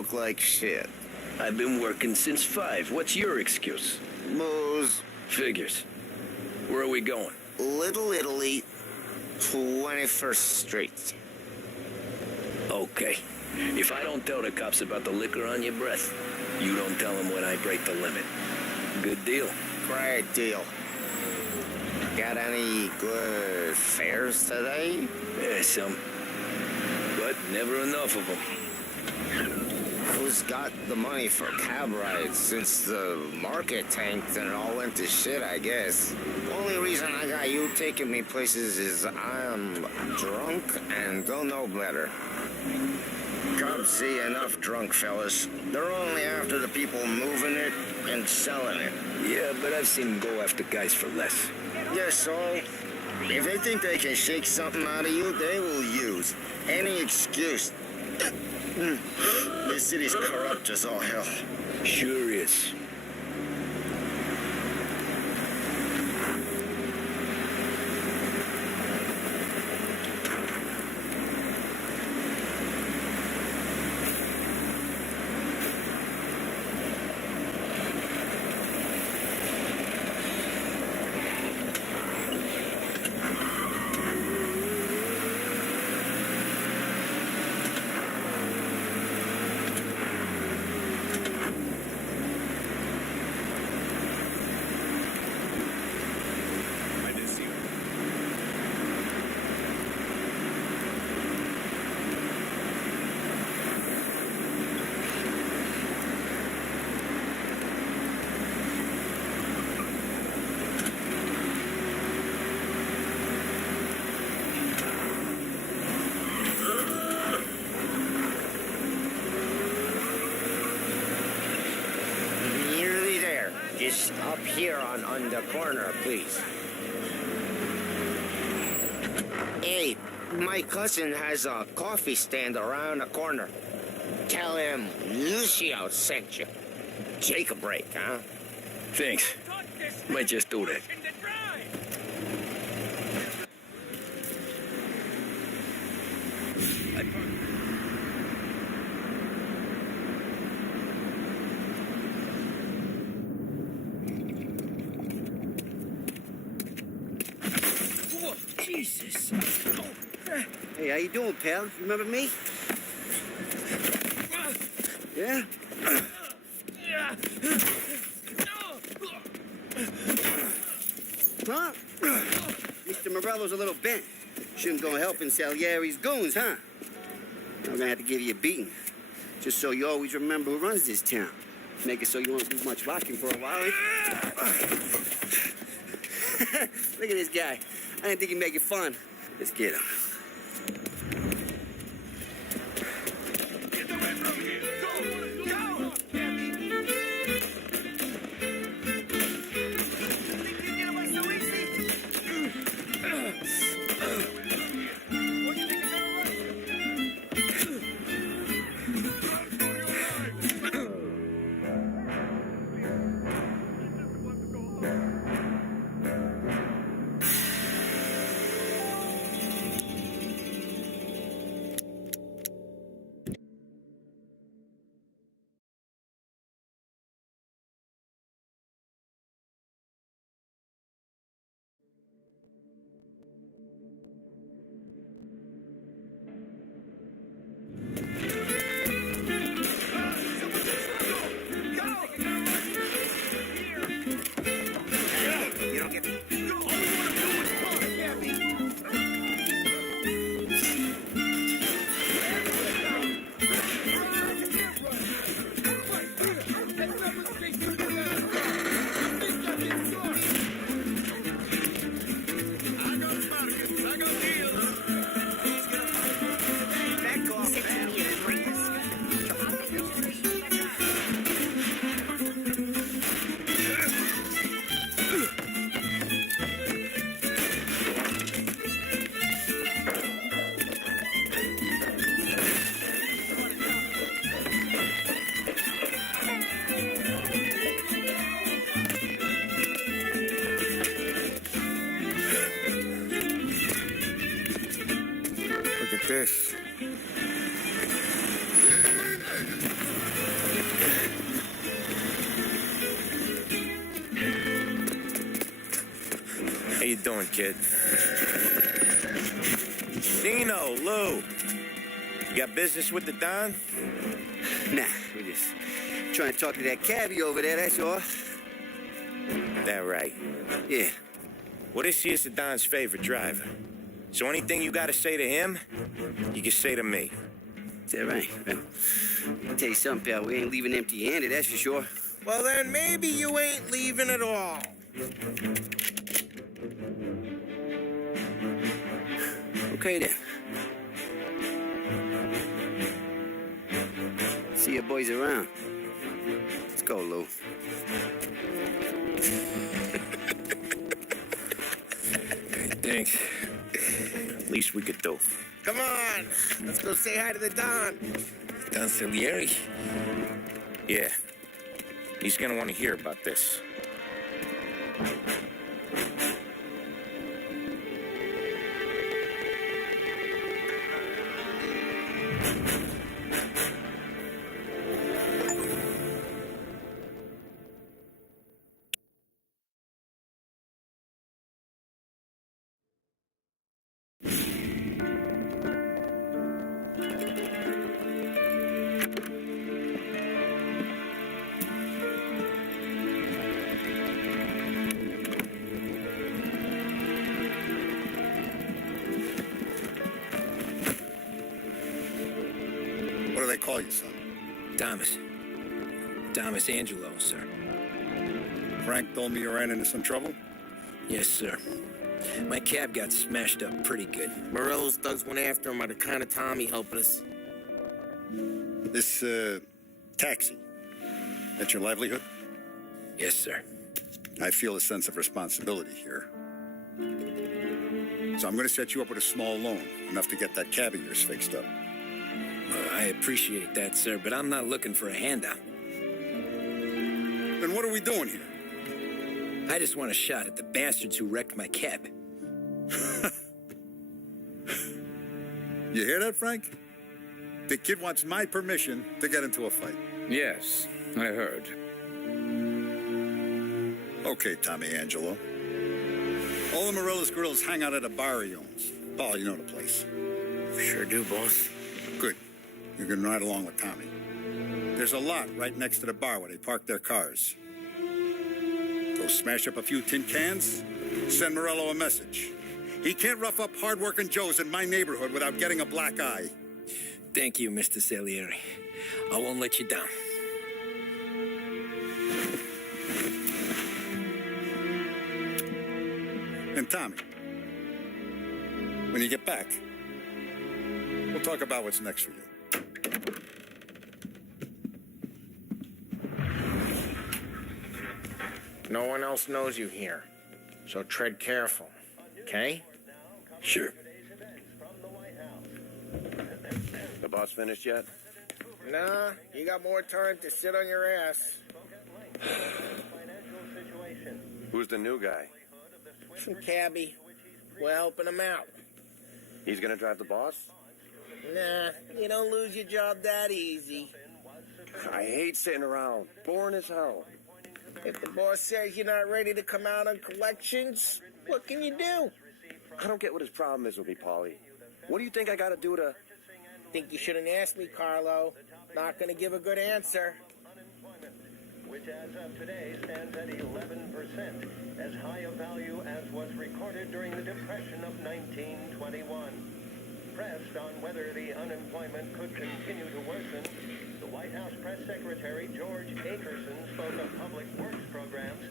look like shit. I've been working since 5. What's your excuse? Booze. Figures. Where are we going? Little Italy, 21st Street. Okay. If I don't tell the cops about the liquor on your breath, you don't tell them when I break the limit. Good deal. Great deal. Got any good fares today? Yeah, some. But never enough of them. Who's got the money for cab rides since the market tanked and it all went to shit, I guess? Only reason I got you taking me places is I'm drunk and don't know better. Cops see enough drunk fellas. They're only after the people moving it and selling it. Yeah, but I've seen them go after guys for less. Yes, so if they think they can shake something out of you, they will use any excuse. This city's corrupt as all hell. Sure is. Just up here on the corner, please. Hey, my cousin has a coffee stand around the corner. Tell him Lucio sent you. Take a break, huh? Thanks. Might just do that. Jesus. Hey, how you doing, pal? You remember me? Yeah? Huh? Mr. Morello's a little bent. Shouldn't go helping Salieri's goons, huh? I'm gonna have to give you a beating. Just so you always remember who runs this town. Make it so you won't do much rocking for a while. Look at this guy. I didn't think he'd make it fun. Let's get him. This. doing, kid? Dino, Lou. You got business with the Don? Nah, we're just trying to talk to that cabbie over there, that's all. That right. Yeah. Well, this here's the Don's favorite driver. So anything you gotta say to him, you can say to me. Is that right? Well, I'll tell you something, pal. We ain't leaving empty-handed, that's for sure. Well, then maybe you ain't leaving at all. Okay, then. See your boys around. Let's go, Lou. Thanks. Least we could do. Come on, let's go say hi to the Don. Don Salieri? Yeah. He's gonna want to hear about this. What do they call you, son? Thomas. Thomas Angelo, sir. Frank told me you ran into some trouble? Yes, sir. My cab got smashed up pretty good. Morello's thugs went after him by the kind of Tommy helping us. This, taxi, that's your livelihood? Yes, sir. I feel a sense of responsibility here. So I'm going to set you up with a small loan, enough to get that cab of yours fixed up. I appreciate that, sir, but I'm not looking for a handout. Then what are we doing here? I just want a shot at the bastards who wrecked my cab. You hear that, Frank? The kid wants my permission to get into a fight. Yes, I heard. Okay, Tommy Angelo. All the Morello's girls hang out at a bar he owns. Paul, you know the place. Sure do, boss. Good. You can ride along with Tommy. There's a lot right next to the bar where they park their cars. Go smash up a few tin cans, send Morello a message. He can't rough up hard-working Joes in my neighborhood without getting a black eye. Thank you, Mr. Salieri. I won't let you down. And Tommy, when you get back, we'll talk about what's next for you. No one else knows you here, so tread careful, okay? Sure. The boss finished yet? Nah, you got more time to sit on your ass. Who's the new guy? Some cabbie. We're helping him out. He's gonna drive the boss? Nah, you don't lose your job that easy. I hate sitting around. Boring as hell. If the boss says you're not ready to come out on collections, what can you do? I don't get what his problem is with me, Paulie. What do you think I gotta do to... Think you shouldn't ask me, Carlo. Not gonna give a good answer. Which as of today stands at 11%, as high a value as was recorded during the Depression of 1921. Pressed on whether the unemployment could continue to worsen, the White House Press Secretary George Akerson spoke of public works programs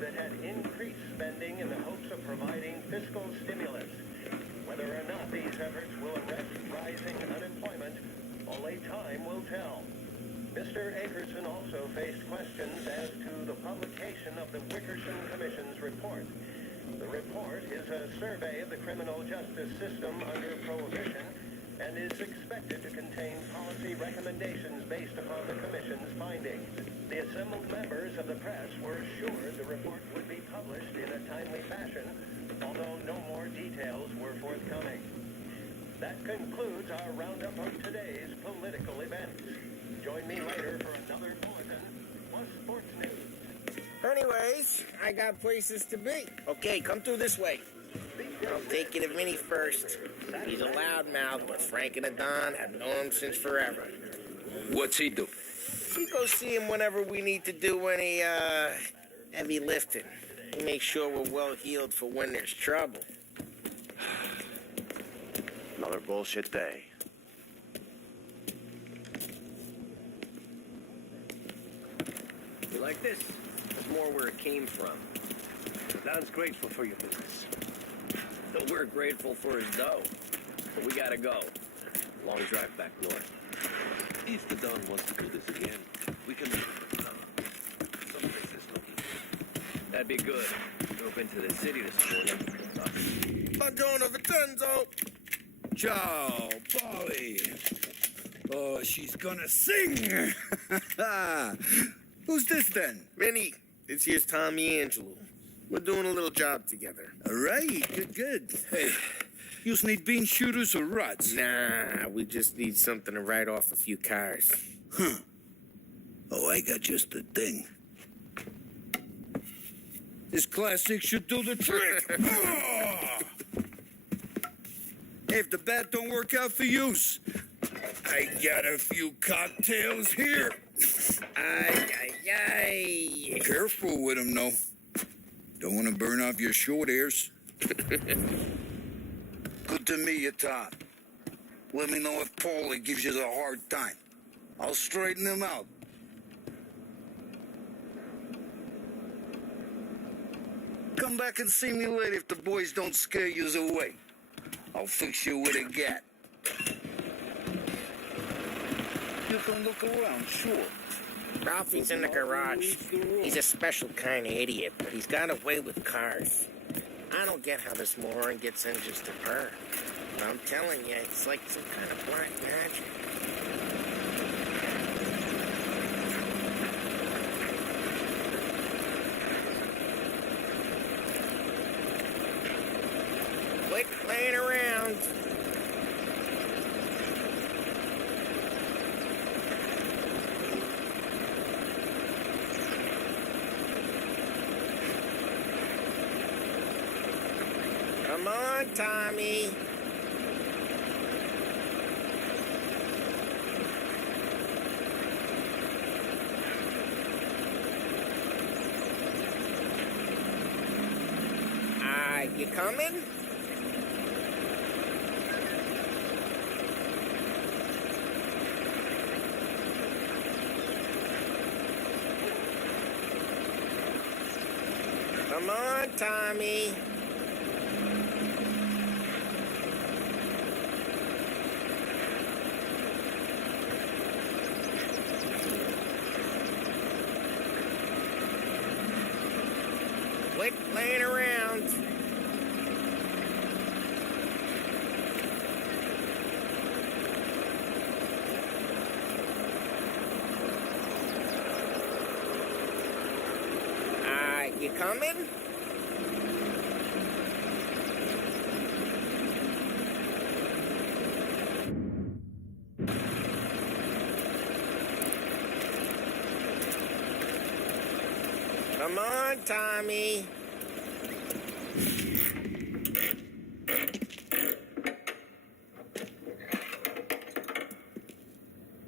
that had increased spending in the hopes of providing fiscal stimulus. Whether or not these efforts will arrest rising unemployment, only time will tell. Mr. Akerson also faced questions as to the publication of the Wickerson Commission's report. The report is a survey of the criminal justice system under Prohibition and is expected to contain policy recommendations based upon the Commission's findings. The assembled members of the press were assured the report would be published in a timely fashion, although no more details were forthcoming. That concludes our roundup of today's political events. Join me later for another bulletin plus sports news. Anyways, I got places to be. Okay, come through this way. I'll take you to Vinny first. He's a loudmouth, but Frank and the Don have known him since forever. What's he do? We go see him whenever we need to do any, heavy lifting. We make sure we're well healed for when there's trouble. Another bullshit day. You like this? There's more where it came from. Don's grateful for your business. So we're grateful for his dough. But we gotta go. Long drive back north. If the Don wants to do this again, we can make it. Some places don't eat. That'd be good. Drove into the city this morning. Buongiorno, Vincenzo! Ciao, Polly. Oh, she's gonna sing. Who's this then? Vinny, this here's Tommy Angelo. We're doing a little job together. All right, good. Hey, you need bean shooters or rods? Nah, we just need something to write off a few cars. Huh. Oh, I got just the thing. This classic should do the trick. Oh! If the bat don't work out for use, I got a few cocktails here. Ay. Careful with them, though. Don't want to burn off your short hairs. Good to meet you, Tom. Let me know if Paulie gives you a hard time. I'll straighten him out. Come back and see me later if the boys don't scare you away. I'll fix you with a gat. You can look around, sure. Ralphie's in the garage. He's a special kind of idiot, but he's got a way with cars. I don't get how this moron gets engines to purr. But I'm telling you, it's like some kind of black magic. Quit playing around. Come on, Tommy. You coming? Come on, Tommy. Quit playing around. You coming? Come on, Tommy.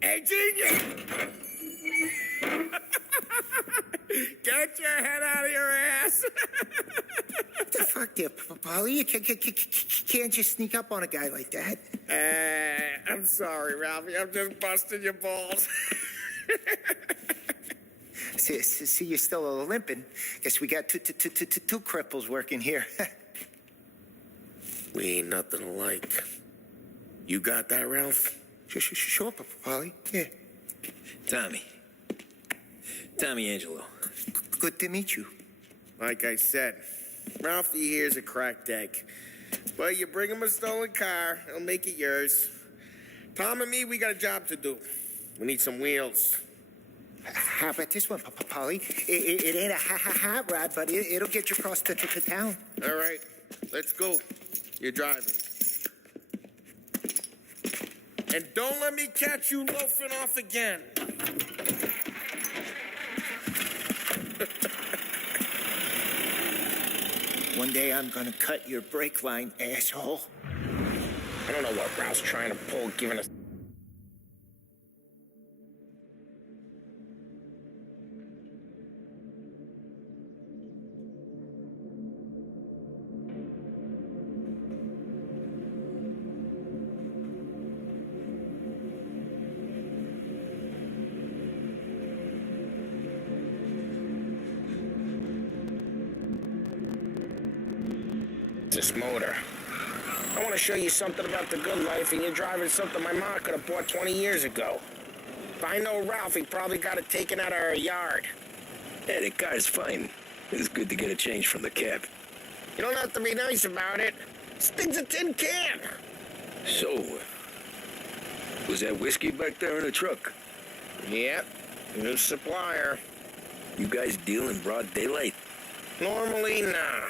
Hey, genius! Get your head out of your ass! What the fuck there, Polly? You can't just sneak up on a guy like that. I'm sorry, Ralphie. I'm just busting your balls. See, you're still limping. Guess we got two cripples working here. We ain't nothing alike. You got that, Ralph? Sure, Polly. Yeah. Tommy Angelo. Good to meet you. Like I said, Ralphie here's a cracked egg. But you bring him a stolen car, he'll make it yours. Tom and me, we got a job to do. We need some wheels. How about this one, Polly? It ain't a hot rod, but it'll get you across to town. All right, let's go. You're driving. And don't let me catch you loafing off again. One day I'm gonna cut your brake line, asshole. I don't know what Ralph's trying to pull, giving us... this motor. I want to show you something about the good life, and you're driving something my mom could have bought 20 years ago. If I know Ralph, he probably got it taken out of our yard. Yeah, the car's fine. It's good to get a change from the cab. You don't have to be nice about it. This thing's a tin can. So, was that whiskey back there in the truck? Yep, new supplier. You guys deal in broad daylight? Normally, nah.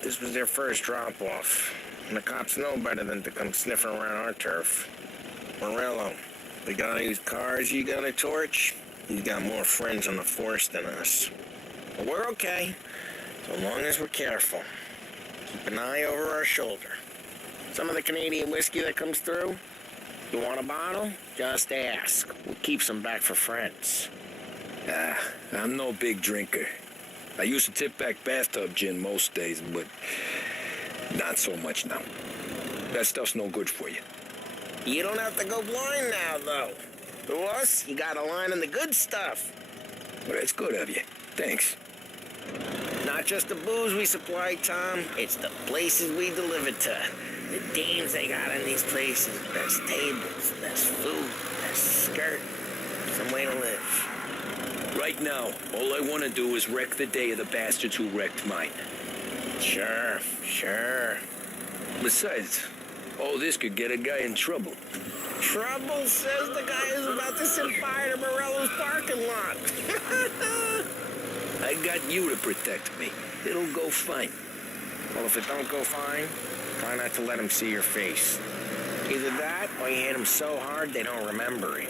This was their first drop-off. And the cops know better than to come sniffing around our turf. Morello, the guy whose cars you got a torch, he's got more friends on the force than us. But we're okay, so long as we're careful. Keep an eye over our shoulder. Some of the Canadian whiskey that comes through, you want a bottle? Just ask. We'll keep some back for friends. I'm no big drinker. I used to tip back bathtub gin most days, but not so much now. That stuff's no good for you. You don't have to go blind now, though. To us, you got a line in the good stuff. Well, that's good of you. Thanks. Not just the booze we supply, Tom. It's the places we deliver to. The dames they got in these places. Best tables, best food, best skirt. Some way to live. Right now, all I want to do is wreck the day of the bastards who wrecked mine. Sure. Besides, all this could get a guy in trouble. Trouble, says the guy who's about to set fire to Morello's parking lot. I got you to protect me. It'll go fine. Well, if it don't go fine, try not to let him see your face. Either that, or you hit him so hard they don't remember it.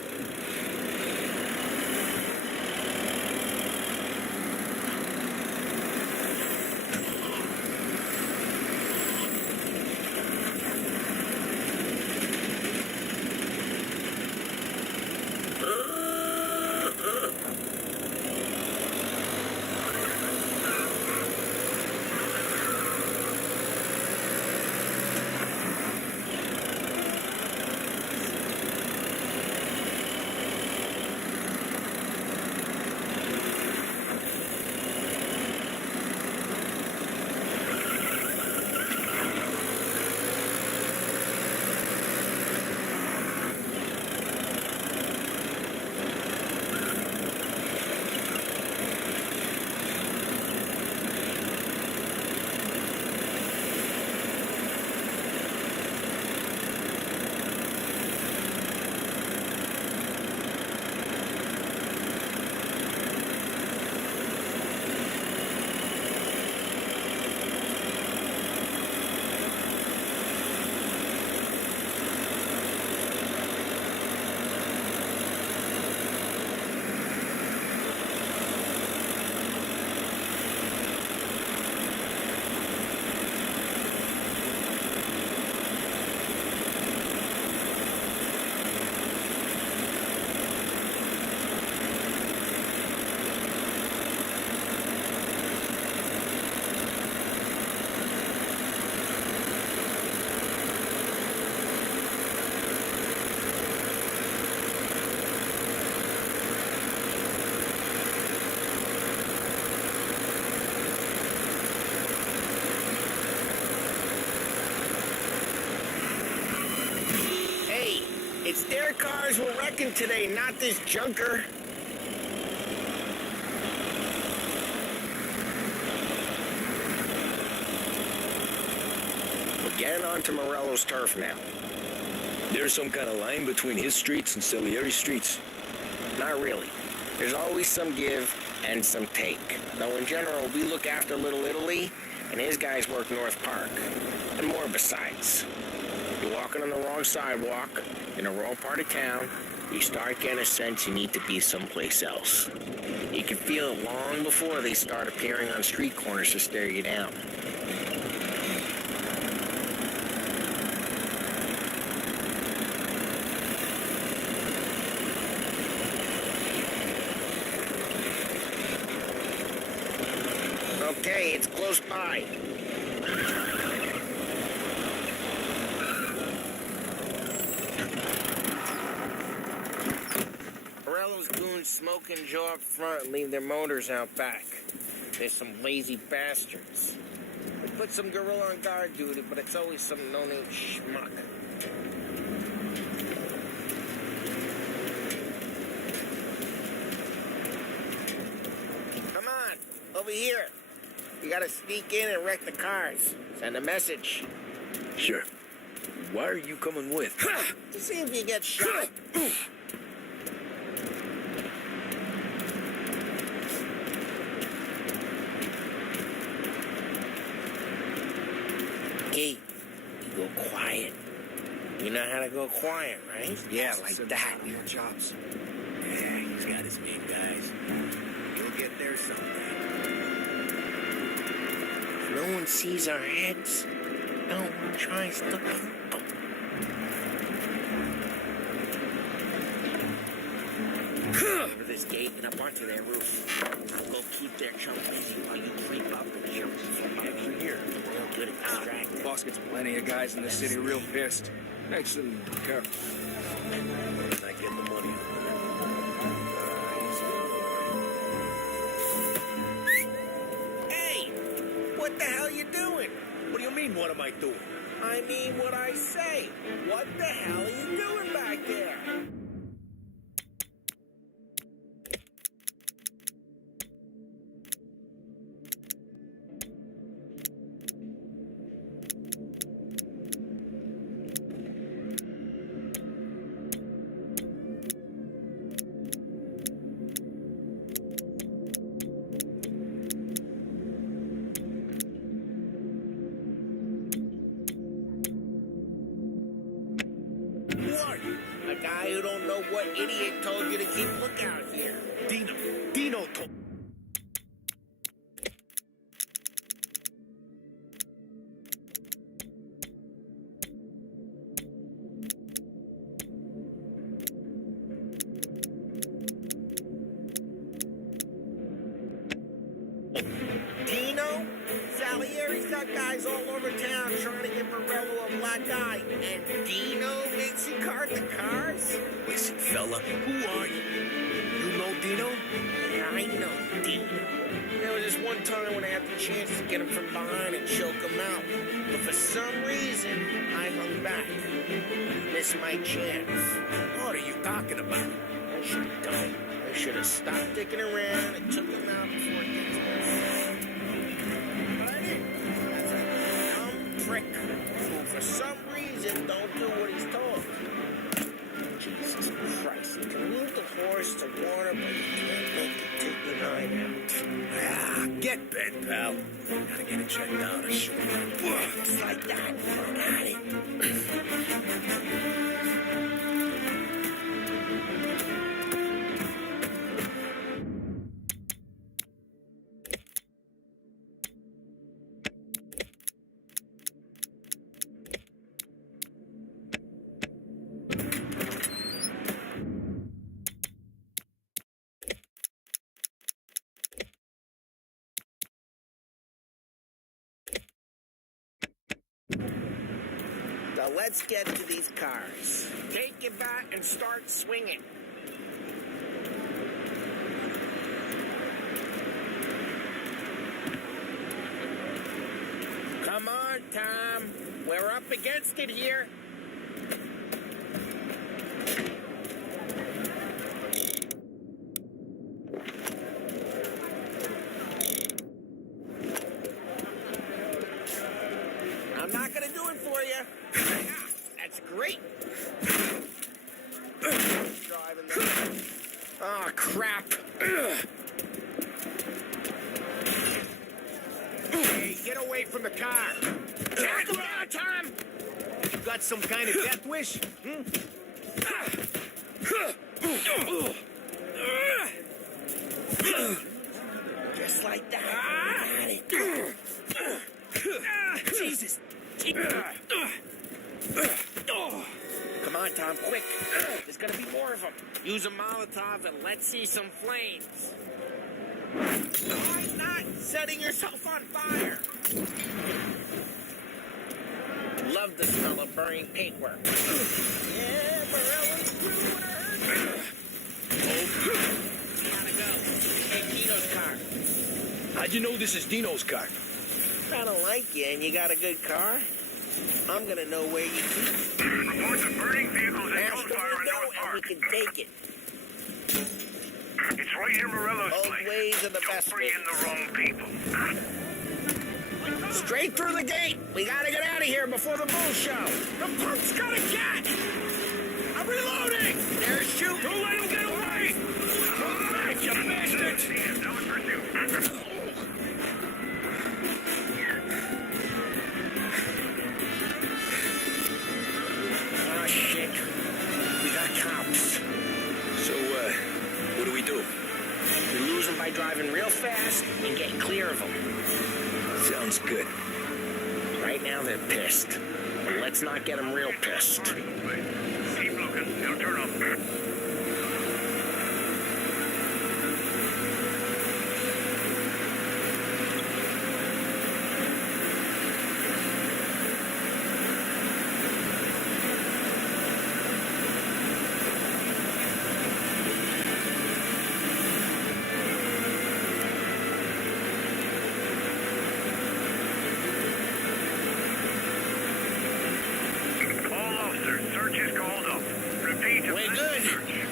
It's their cars we're wrecking today, not this junker. We're getting onto Morello's turf now. There's some kind of line between his streets and Salieri's streets? Not really. There's always some give and some take. Though in general, we look after Little Italy, and his guys work North Park. And more besides. You're walking on the wrong sidewalk, in the wrong part of town, you start getting a sense you need to be someplace else. You can feel it long before they start appearing on street corners to stare you down. Okay, it's close by. Morello's goons smoke and Joe up front and leave their motors out back. They're some lazy bastards. They put some gorilla on guard duty, but it's always some no-name schmuck. Come on, over here. You gotta sneak in and wreck the cars. Send a message. Sure. Why are you coming with? To see if you get shot. Hey, you go quiet. You know how to go quiet, right? Yeah, like that. Your jobs. Yeah, he's got his main guys. You'll get there someday. If no one sees our heads, no one tries to look. Over this gate and up onto their roof. Go keep their chump busy while you creep up and jump some extra here. Real good at distracting. Boss gets plenty of guys in the city real pissed. Makes them careful. And I get the money. Hey! What the hell you doing? What do you mean, what am I doing? I mean what I say. What the hell are you doing back there? A guy who don't know what idiot told you to keep lookout here. Dino told... Dino? Salieri's got guys all over town trying to get Morello a black eye. And Dino makes you cart the cars? Listen, fella, who are you? You know Dino? I know Dino. There was this one time when I had the chance to get him from behind and choke him out. But for some reason, I hung back. Missed my chance. What are you talking about? I should have done. I should have stopped dicking around and took him out before it gets worse. But I didn't. That's a dumb prick who, for some reason, don't do what he's told. Jesus Christ. You can move the horse to water, but you can't make it take the night out. Ah, get bed, pal. Gotta get it checked out. Just like that. Got it. Now let's get to these cars. Take your bat and start swinging. Come on, Tom. We're up against it here. I'm not gonna do it for you. That's great. Driving there. Oh, crap. Hey, get away from the car. Come on, Tom. You got some kind of death wish? Just like that. Got it. Jesus. Come on, Tom, quick. There's gonna be more of them. Use a Molotov and let's see some flames. Why not? Setting yourself on fire. Love the smell of burning paintwork. Yeah, Morello's through when I heard you. Gotta go. Hey, Dino's car. How'd you know this is Dino's car? I don't like you and you got a good car. I'm gonna know where you keep it. Reports of burning vehicles at After we gunfire in go North and we Park. can take it. It's right near Morello's Old place. ways are the Don't best bring in the wrong people. Straight through the gate. We gotta get out of here before the bull show. The punk's got a cat. I'm reloading. They're shooting. Don't let him get away. Come back, you bastards. That was pursuit. Oh, shit. We got cops. So, what do we do? We lose them by driving real fast and getting clear of them. Sounds good. Right now, they're pissed. But let's not get them real pissed. Keep looking. They'll turn up.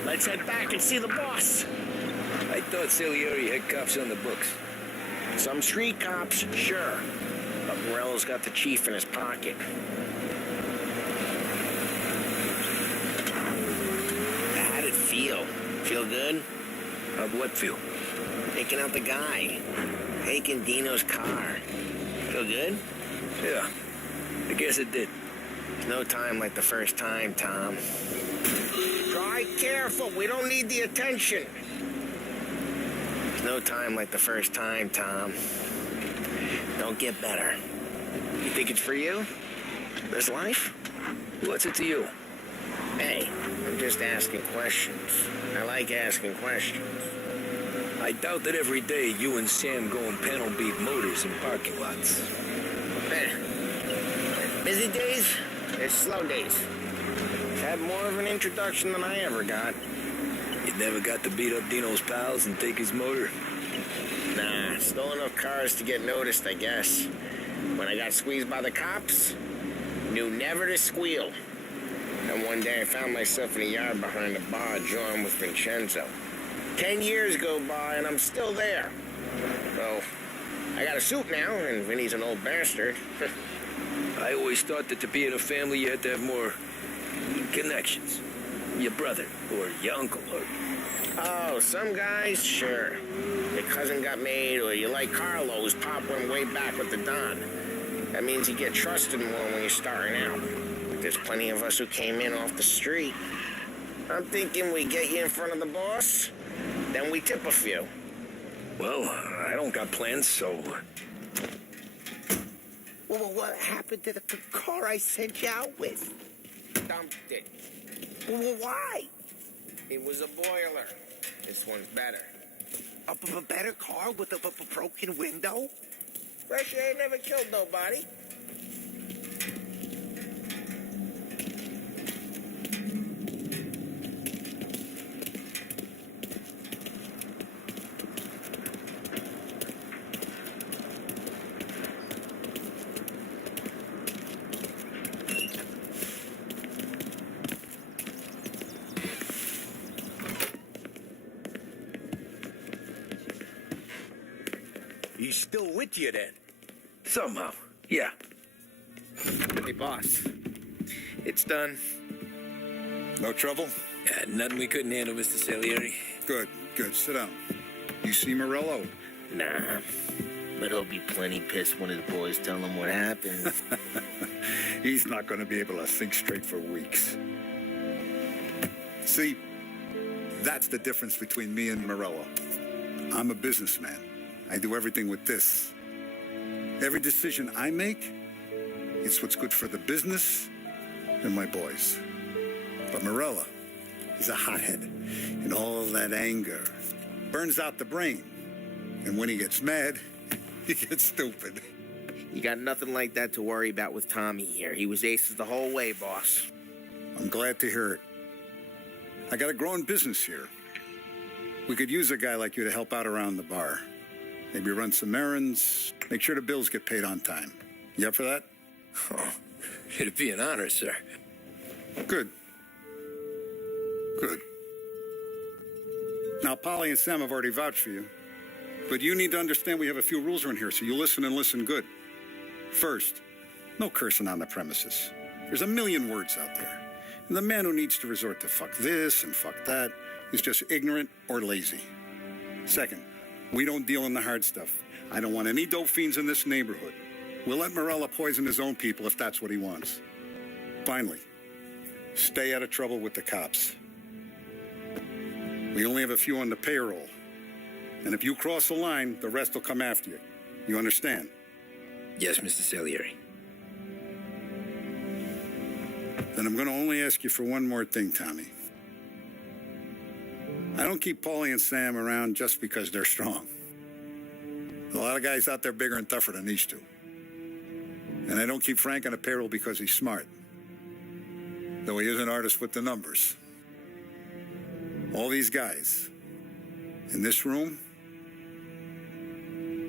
Let's head back and see the boss. I thought Salieri had cops on the books. Some street cops, sure. But Morello's got the chief in his pocket. How'd it feel? Feel good? How'd what feel? Taking out the guy. Taking Dino's car. Feel good? Yeah, I guess it did. No time like the first time, Tom. Try careful. We don't need the attention. There's no time like the first time, Tom. Don't get better. You think it's for you? This life? What's it to you? Hey, I'm just asking questions. I like asking questions. I doubt that every day you and Sam go and panel beat motors in parking lots. Busy days, there's slow days. Had more of an introduction than I ever got. You never got to beat up Dino's pals and take his motor? Nah, stole enough cars to get noticed, I guess. When I got squeezed by the cops, knew never to squeal. And one day I found myself in a yard behind a bar, joined with Vincenzo. 10 years go by and I'm still there. So, I got a suit now, and Vinny's an old bastard. I always thought that to be in a family you had to have more connections. Your brother, or your uncle, or... Oh, some guys, sure. Your cousin got made, or you like Carlos, Pop went way back with the Don. That means you get trusted more when you're starting out. But there's plenty of us who came in off the street. I'm thinking we get you in front of the boss, then we tip a few. Well, I don't got plans, so... Well, what happened to the car I sent you out with? Dumped it. Well, why? It was a boiler. This one's better. A better car with a broken window? Fresh air never killed nobody. He's still with you, then? Somehow, yeah. Hey, boss. It's done. No trouble? Nothing we couldn't handle, Mr. Salieri. Good, good. Sit down. You see Morello? Nah. But he'll be plenty pissed when his boys tell him what happened. He's not going to be able to think straight for weeks. See, that's the difference between me and Morello. I'm a businessman. I do everything with this. Every decision I make, it's what's good for the business and my boys. But Morello, he's a hothead, and all that anger burns out the brain. And when he gets mad, You get stupid. You got nothing like that to worry about with Tommy here. He was aces the whole way, boss. I'm glad to hear it. I got a growing business here. We could use a guy like you to help out around the bar. Maybe run some errands, make sure the bills get paid on time. You up for that? Oh, it'd be an honor, sir. Good. Good. Now, Polly and Sam have already vouched for you. But you need to understand we have a few rules around here, so you listen and listen good. First, no cursing on the premises. There's a million words out there. And the man who needs to resort to fuck this and fuck that is just ignorant or lazy. Second, we don't deal in the hard stuff. I don't want any dope fiends in this neighborhood. We'll let Morella poison his own people if that's what he wants. Finally, stay out of trouble with the cops. We only have a few on the payroll. And if you cross the line, the rest will come after you. You understand? Yes, Mr. Salieri. Then I'm going to only ask you for one more thing, Tommy. I don't keep Paulie and Sam around just because they're strong. A lot of guys out there bigger and tougher than these two. And I don't keep Frank on a payroll because he's smart. Though he is an artist with the numbers. All these guys in this room,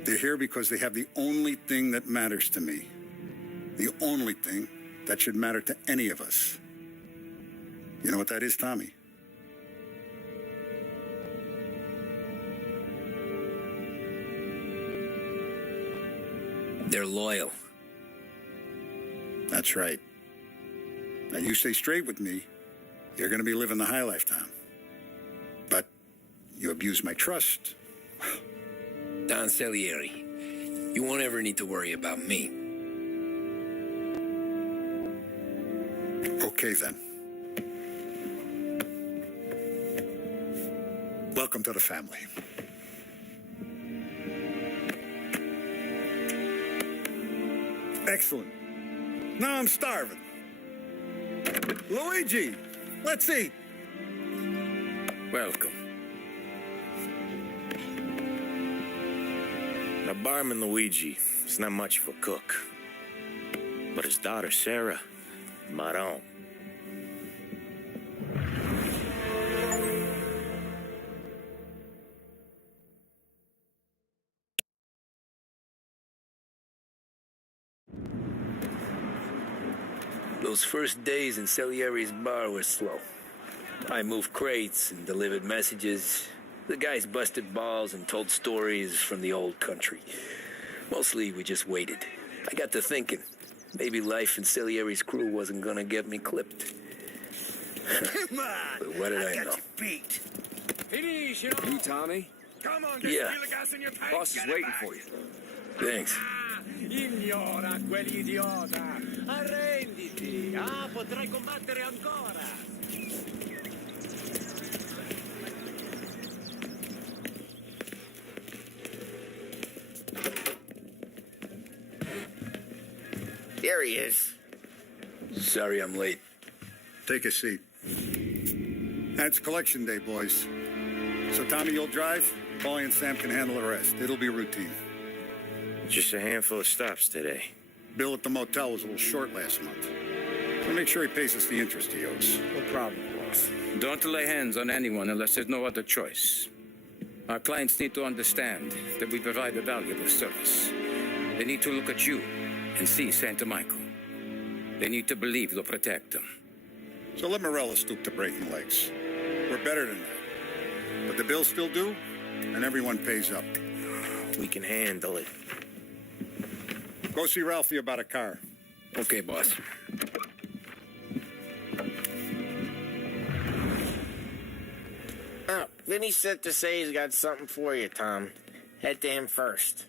they're here because they have the only thing that matters to me. The only thing that should matter to any of us. You know what that is, Tommy? They're loyal. That's right. Now, you stay straight with me, you're going to be living the high life, Tom. But you abuse my trust. Don Salieri, you won't ever need to worry about me. Okay, then. Welcome to the family. Excellent. Now I'm starving. Luigi, let's eat. Welcome. Now, barman Luigi is not much of a cook. But his daughter, Sarah, Maron. Those first days in Salieri's bar were slow. I moved crates and delivered messages. The guys busted balls and told stories from the old country. Mostly, we just waited. I got to thinking, maybe life in Salieri's crew wasn't gonna get me clipped. Come on! But what did I know? Got you beat. You, Tommy? Come on, Yeah. gas in your tank. Boss is waiting for you. Thanks. Ignora quell'idiota. Arrenditi. Potrai combattere ancora. There he is. Sorry I'm late. Take a seat. That's collection day, boys. So, Tommy, you'll drive. Paulie and Sam can handle the rest. It'll be routine. Just a handful of stops today. Bill at the motel was a little short last month. So make sure he pays us the interest he owes. No problem, boss. Don't lay hands on anyone unless there's no other choice. Our clients need to understand that we provide a valuable service. They need to look at you and see Santa Michael. They need to believe you'll protect them. So let Morella stoop to breaking legs. We're better than that. But the bill's still due, and everyone pays up. We can handle it. Go see Ralphie about a car. Okay, boss. Oh, Vinny said to say he's got something for you, Tom. Head to him first.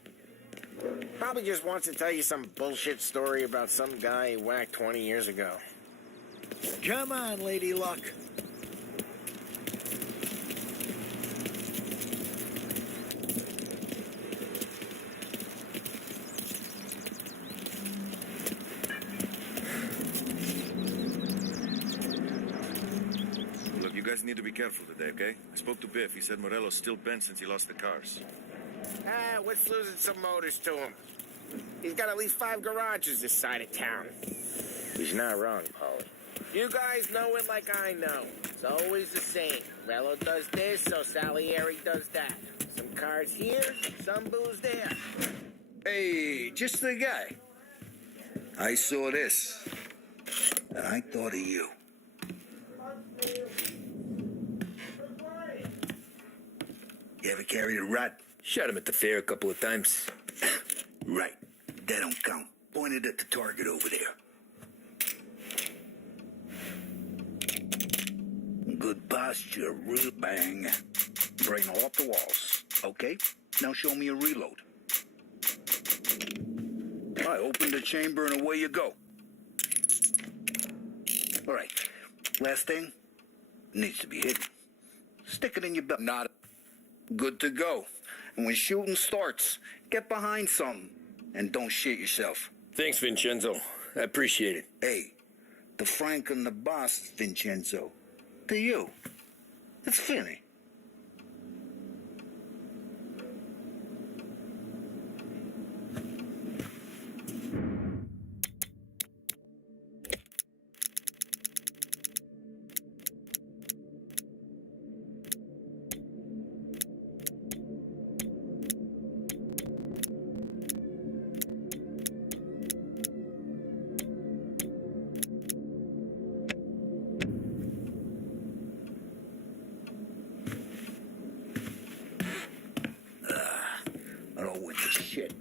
Probably just wants to tell you some bullshit story about some guy he whacked 20 years ago. Come on, Lady Luck. Look, you guys need to be careful today, okay? I spoke to Biff. He said Morello's still bent since he lost the cars. What's losing some motors to him? He's got at least 5 garages this side of town. He's not wrong, Paulie. You guys know it like I know. It's always the same. Rello does this, so Salieri does that. Some cars here, some booze there. Hey, just the guy. I saw this, and I thought of you. You ever carried a rat? Shot him at the fair a couple of times. Right. That don't count. Pointed at the target over there. Good posture, real bang. Brain off the walls. Okay, now show me a reload. I open the chamber and away you go. All right, last thing. Needs to be hidden. Stick it in your belt. Not good to go. And when shooting starts, get behind something and don't shit yourself. Thanks, Vincenzo. I appreciate it. Hey, the Frank and the boss, Vincenzo. To you. It's Finny. It all went to shit.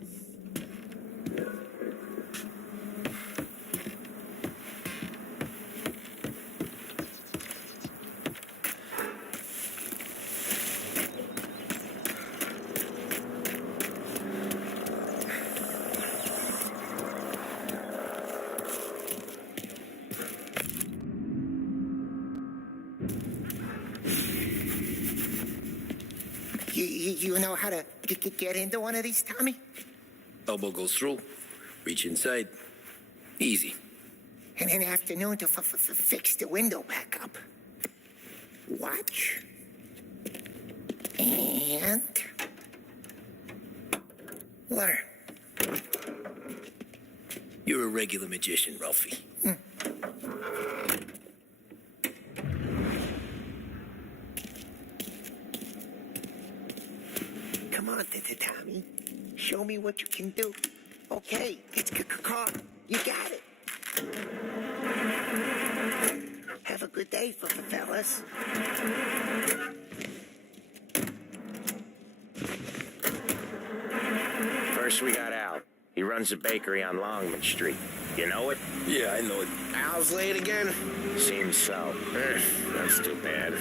You know how to get into one of these, Tommy? Elbow goes through. Reach inside. Easy. And an afternoon to fix the window back up. Watch. And learn. You're a regular magician, Ralphie. Come on, Tommy. Show me what you can do. Okay, it's car. You got it. Have a good day, fellas. First we got Al. He runs a bakery on Longman Street. You know it? Yeah, I know it. Al's late again? Seems so. That's too bad.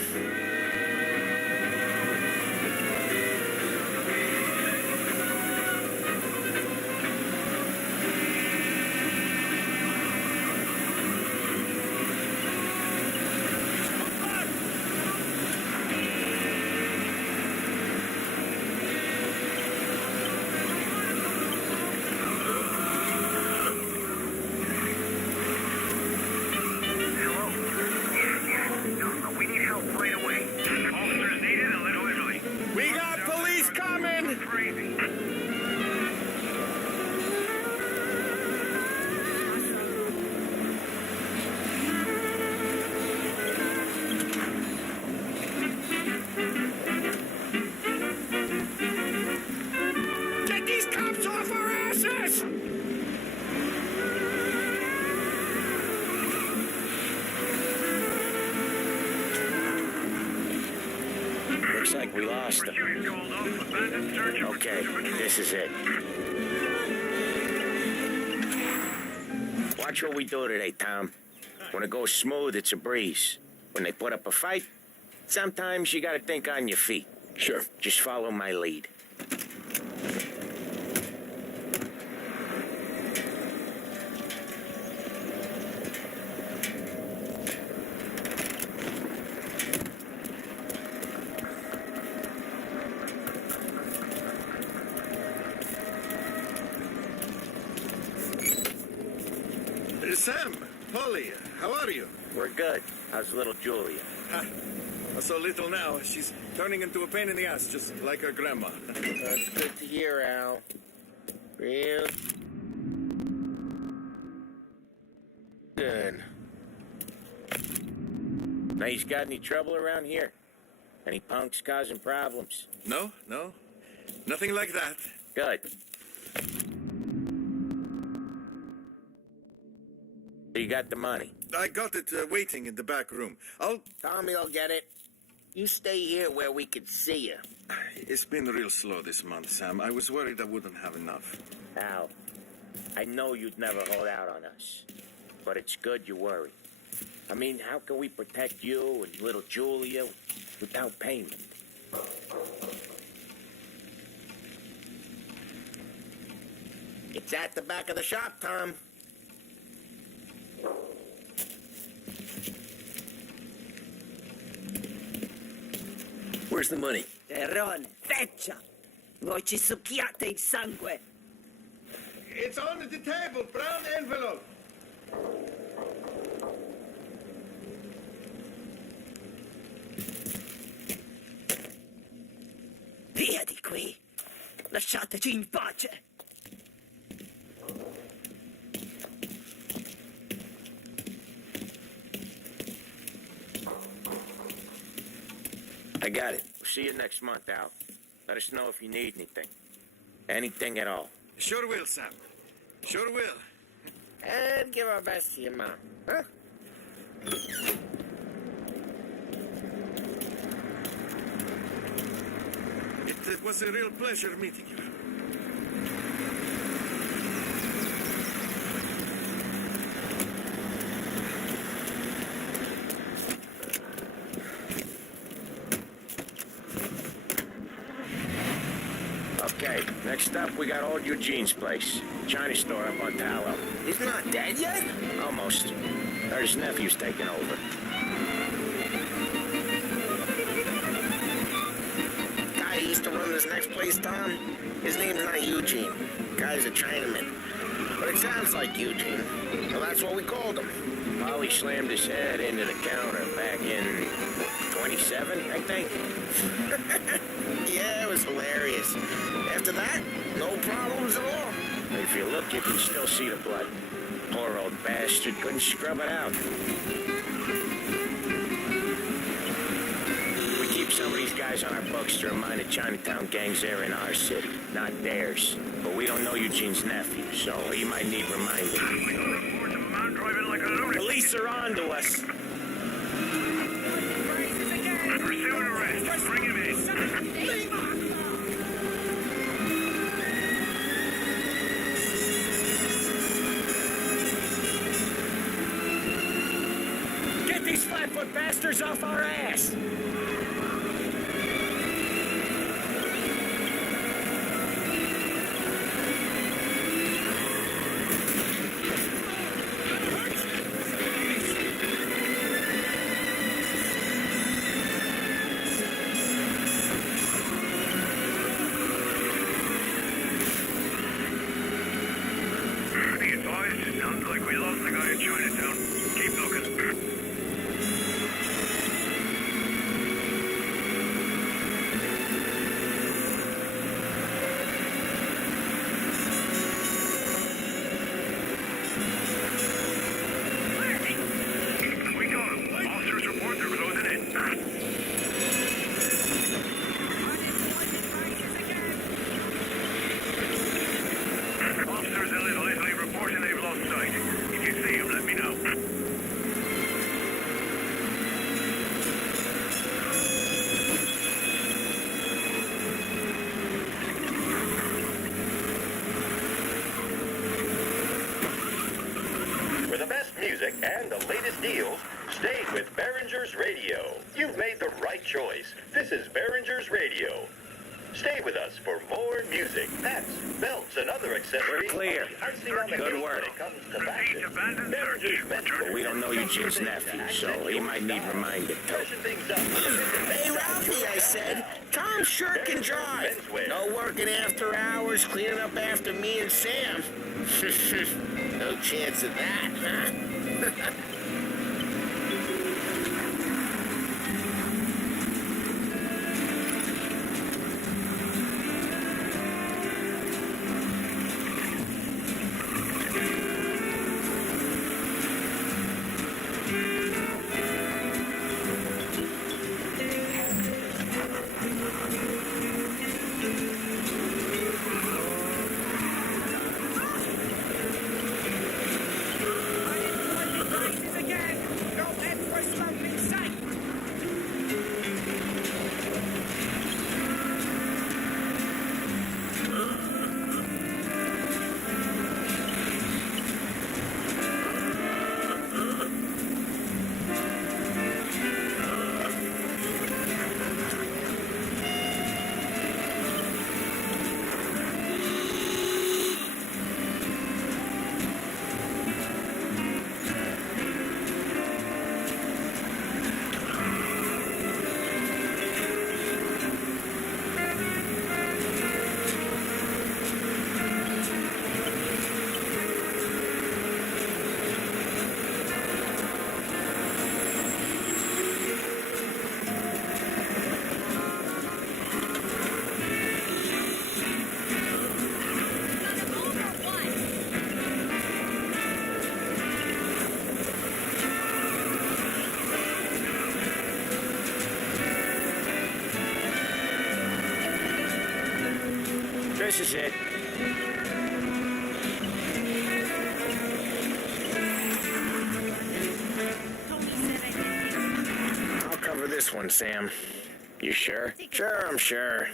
Looks like we lost them. Okay, this is it. Watch what we do today, Tom. When it goes smooth, it's a breeze. When they put up a fight, sometimes you gotta think on your feet. Sure. Just follow my lead. Sam, Polly, how are you? We're good. How's little Julia? So little now, she's turning into a pain in the ass, just like her grandma. That's good to hear, Al. Real good. Now, he's got any trouble around here? Any punks causing problems? No. Nothing like that. Good. You got the money? I got it waiting in the back room. Tommy will get it. You stay here where we can see you. It's been real slow this month, Sam. I was worried I wouldn't have enough. Al, I know you'd never hold out on us, but it's good you worry. I mean, how can we protect you and little Julia without payment? It's at the back of the shop, Tom. Where's the money? Terrone, feccia! Voi ci succhiate il sangue! It's on the table, brown envelope. Via di qui! Lasciateci in pace! I got it. We'll see you next month, Al. Let us know if you need anything. Anything at all. Sure will, Sam. Sure will. And give our best to your mom, huh? It was a real pleasure meeting you. Okay, next up, we got old Eugene's place. China store up on Tallow. He's not dead yet? Almost. Heard his nephew's taking over. Guy who used to run this next place, Tom, his name's not Eugene. Guy's a Chinaman. But it sounds like Eugene. Well, that's what we called him. Well, he slammed his head into the counter back in 27, I think. Yeah, it was hilarious. After that, no problems at all. If you look, you can still see the blood. Poor old bastard couldn't scrub it out. We keep some of these guys on our books to remind the Chinatown gangs they're in our city, not theirs. But we don't know Eugene's nephew, so he might need reminding. Police are on to us. Pursue and arrest. Bring him in. Get these flatfoot bastards off our ass! Be advised, sounds like we lost the guy in Chinatown. Keep looking. We got him. Officers report they're closing in. Officers in Little Italy reporting they've lost sight. If you see him, let me know. For the best music and the latest deals, stay with Behringer's Radio. You've made the right choice. This is Behringer's Radio. Stay with us for more music, hats, belts, and other accessories. We're clear. Good work. But we don't know Eugene's nephew, so he might need reminding. Hey, Ralphie, I said. Tom sure can drive. No working after hours, cleaning up after me and Sam. No chance of that, huh? this is it. I'll cover this one, Sam. You sure? Sure, I'm sure.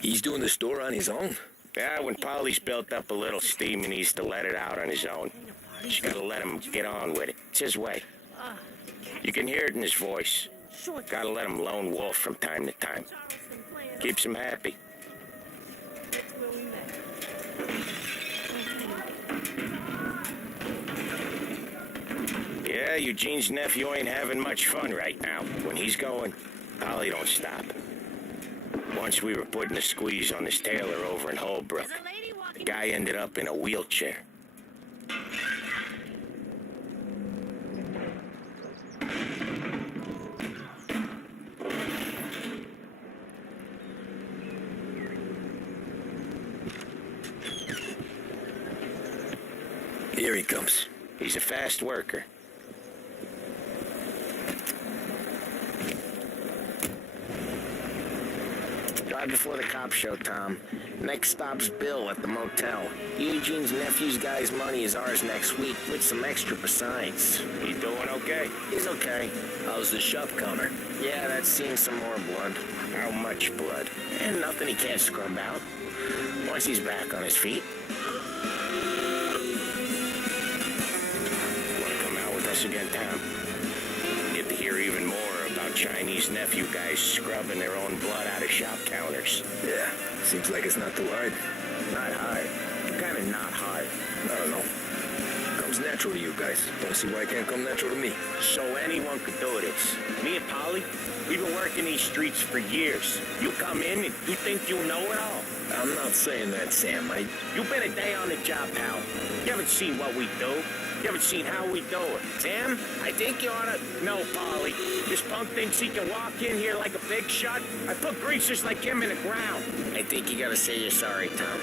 He's doing the store on his own? Yeah, when Polly's built up a little steam, he needs to let it out on his own. She's gotta let him get on with it. It's his way. You can hear it in his voice. Gotta let him lone wolf from time to time. Keeps him happy. Yeah, Eugene's nephew ain't having much fun right now. When he's going, Polly don't stop. Once we were putting a squeeze on this tailor over in Holbrook. The guy ended up in a wheelchair. Here he comes. He's a fast worker. Drive before the cops show, Tom. Next stop's Bill at the motel. Eugene's nephew's guy's money is ours next week, with some extra besides. He doing okay? He's okay. How's the shop counter? Yeah, that's seen some more blood. How much blood? And nothing he can't scrub out. Once he's back on his feet. Want to come out with us again, Tom? Get to hear even more about Chinese nephew guys scrubbing their own blood out of shop counters. Yeah, seems like it's not too hard. Not hard. Kind of not hard. I don't know. Comes natural to you guys. Don't see why it can't come natural to me. So anyone could do this. Me and Polly, we've been working these streets for years. You come in and you think you know it all. I'm not saying that, Sam. You've been a day on the job, pal. You haven't seen what we do. You haven't seen how we do it. Sam, I think you ought to... No, Polly. This punk thinks he can walk in here like a big shot. I put greasers like him in the ground. I think you gotta say you're sorry, Tom.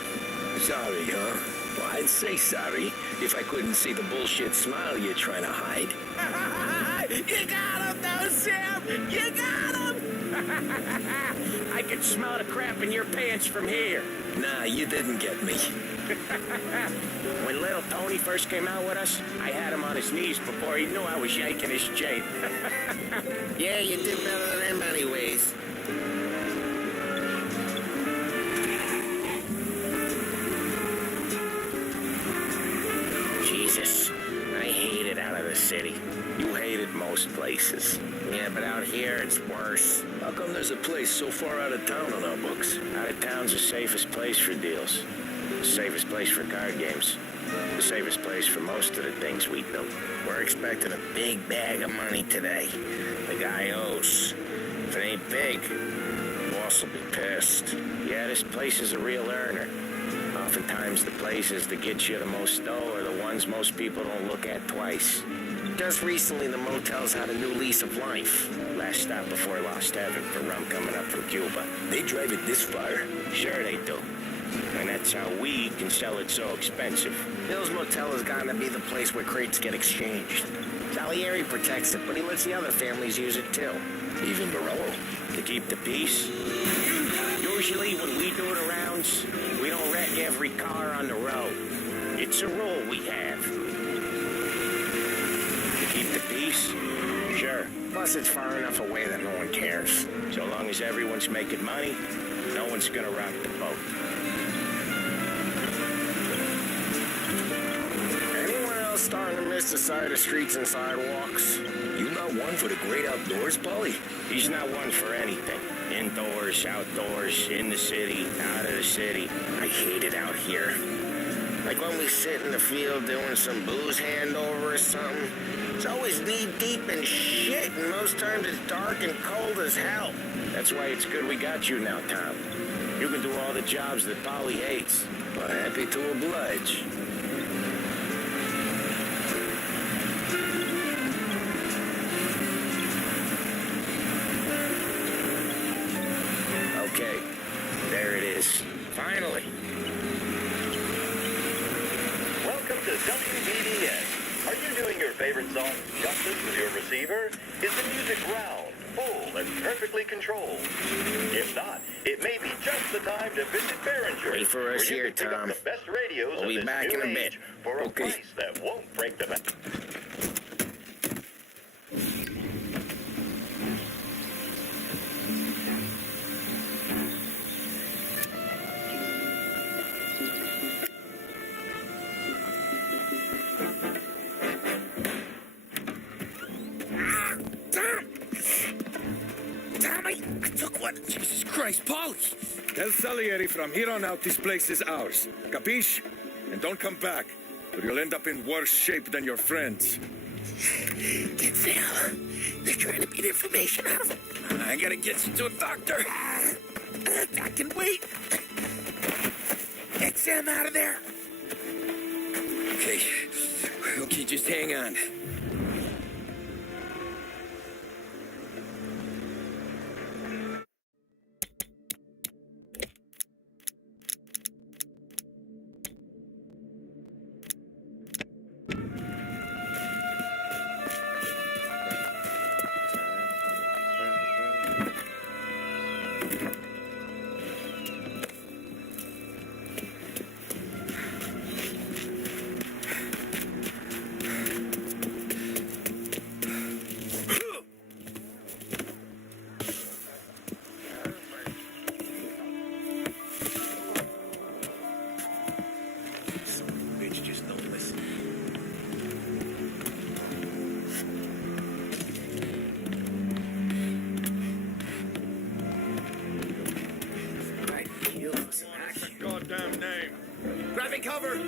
Sorry, huh? Well, I'd say sorry if I couldn't see the bullshit smile you're trying to hide. You got him, though, Sam! You got him! I can smell the crap in your pants from here. Nah, you didn't get me. When little Tony first came out with us, I had him on his knees before he knew I was yanking his chain. Yeah, you did better than him anyways. Jesus, I hate it out of the city. You hate it most places. Yeah, but out here it's worse. How come there's a place so far out of town on our books? Out of town's the safest place for deals. The safest place for card games. The safest place for most of the things we do. We're expecting a big bag of money today. The guy owes. If it ain't big, boss will be pissed. Yeah, this place is a real earner. Oftentimes the places that get you the most dough are the ones most people don't look at twice. Just recently, the motel's had a new lease of life. Last stop before Lost Heaven for rum coming up from Cuba. They drive it this far? Sure they do. And that's how we can sell it so expensive. Bill's Motel has gotten to be the place where crates get exchanged. Salieri protects it, but he lets the other families use it too. Even Morello. To keep the peace. Usually when we do the rounds, we don't wreck every car on the road. It's a rule we have. To keep the peace? Sure. Plus it's far enough away that no one cares. So long as everyone's making money, no one's gonna rock the boat. Anyone else starting to miss the side of streets and sidewalks? You not one for the great outdoors, Polly? He's not one for anything. Indoors, outdoors, in the city, out of the city. I hate it out here. Like when we sit in the field doing some booze handover or something. It's always knee-deep in shit, and most times it's dark and cold as hell. That's why it's good we got you now, Tom. You can do all the jobs that Polly hates. Well, happy to oblige. Okay, there it is. Finally. Welcome to WBDS. Are you doing your favorite song justice with your receiver? Is the music round, full and perfectly controlled. If not, it may be just the time to visit Behringer's. Wait for us where you here, can pick up Tom. the best radios We'll of be this back new in a bit. age for a price that won't break the bank. Tommy, I took one. Jesus Christ, Polly! Tell Salieri from here on out this place is ours. Capiche? And don't come back, or you'll end up in worse shape than your friends. Get Phil. They're trying to beat information out of him. I gotta get you to a doctor. I can wait. Get Sam out of there. Okay, just hang on. Bitch just don't listen. What's the goddamn name? Grabbing cover.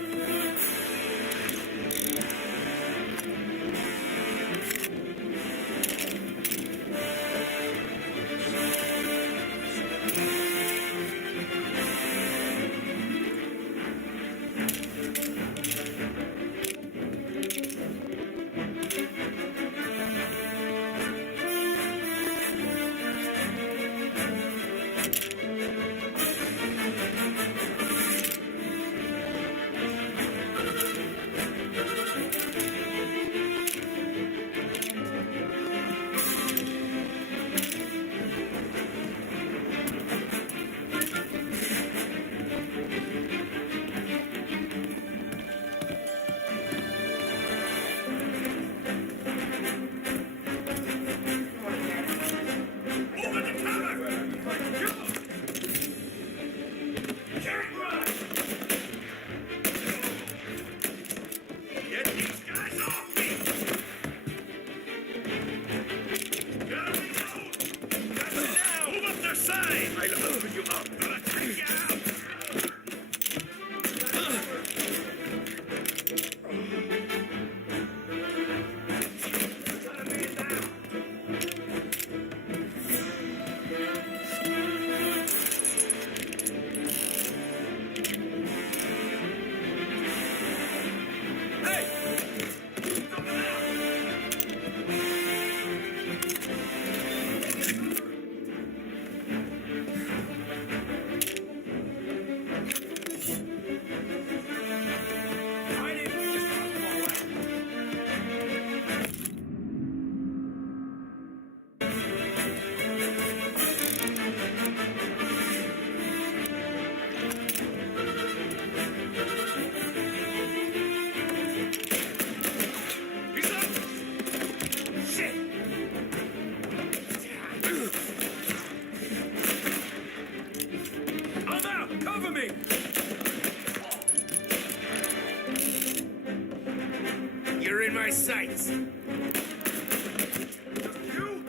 You're in my sights. You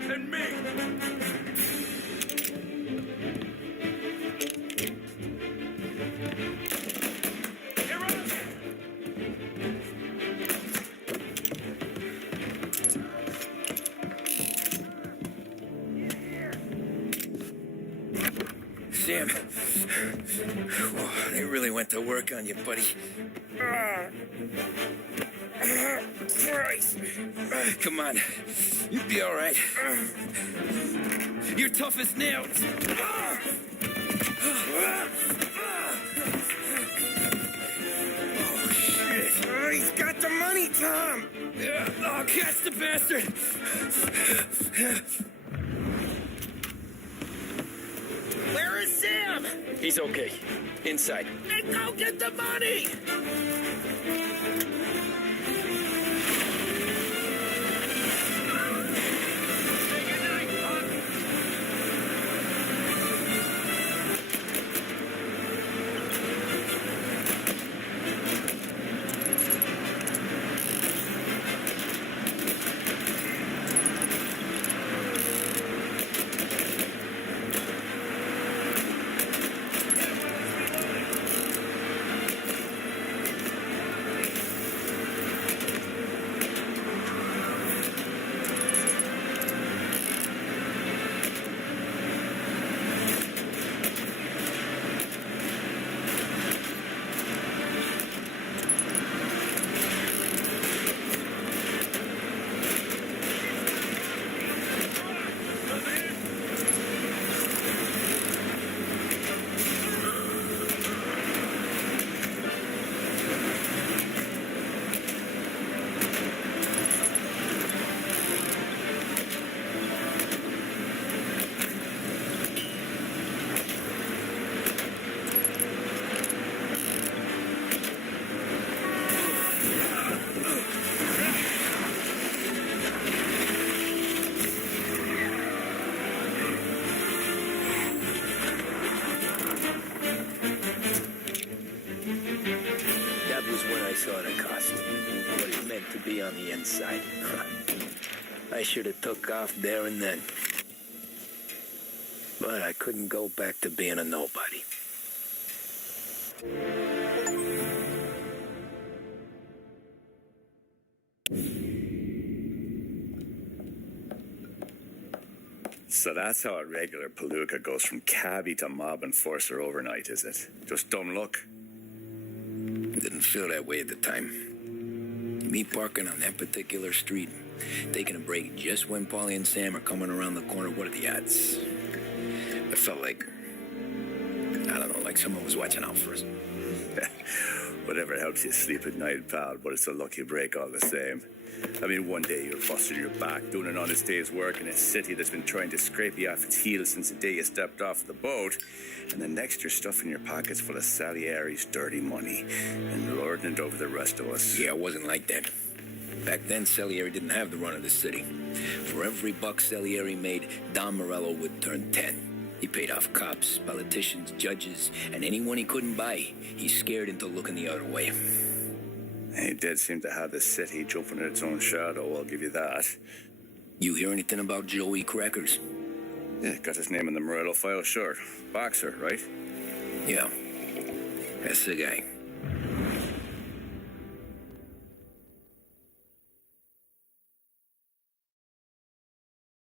and me. Sam, they really went to work on you, buddy. Christ. Come on. You'll be all right. You're tough as nails. Oh, shit. Oh, he's got the money, Tom. Oh, catch the bastard. He's okay. Inside. And go get the money! Saw the cost. What it meant to be on the inside. I should have took off there and then. But I couldn't go back to being a nobody. So that's how a regular palooka goes from cabbie to mob enforcer overnight, is it? Just dumb luck? Didn't feel that way at the time. Me parking on that particular street, taking a break just when Paulie and Sam are coming around the corner, what are the odds? It felt like, I don't know, like someone was watching out for us. Whatever helps you sleep at night, pal, but it's a lucky break all the same. I mean, one day you're busting your back doing an honest day's work in a city that's been trying to scrape you off its heels since the day you stepped off the boat, and the next you're stuffing your pockets full of Salieri's dirty money and lording it over the rest of us. Yeah, it wasn't like that. Back then, Salieri didn't have the run of the city. For every buck Salieri made, Don Morello would turn 10. He paid off cops, politicians, judges, and anyone he couldn't buy, he scared into looking the other way. He did seem to have the city jumping in its own shadow, I'll give you that. You hear anything about Joey Crackers? Yeah, got his name in the Morello file, sure. Boxer, right? Yeah, that's the guy.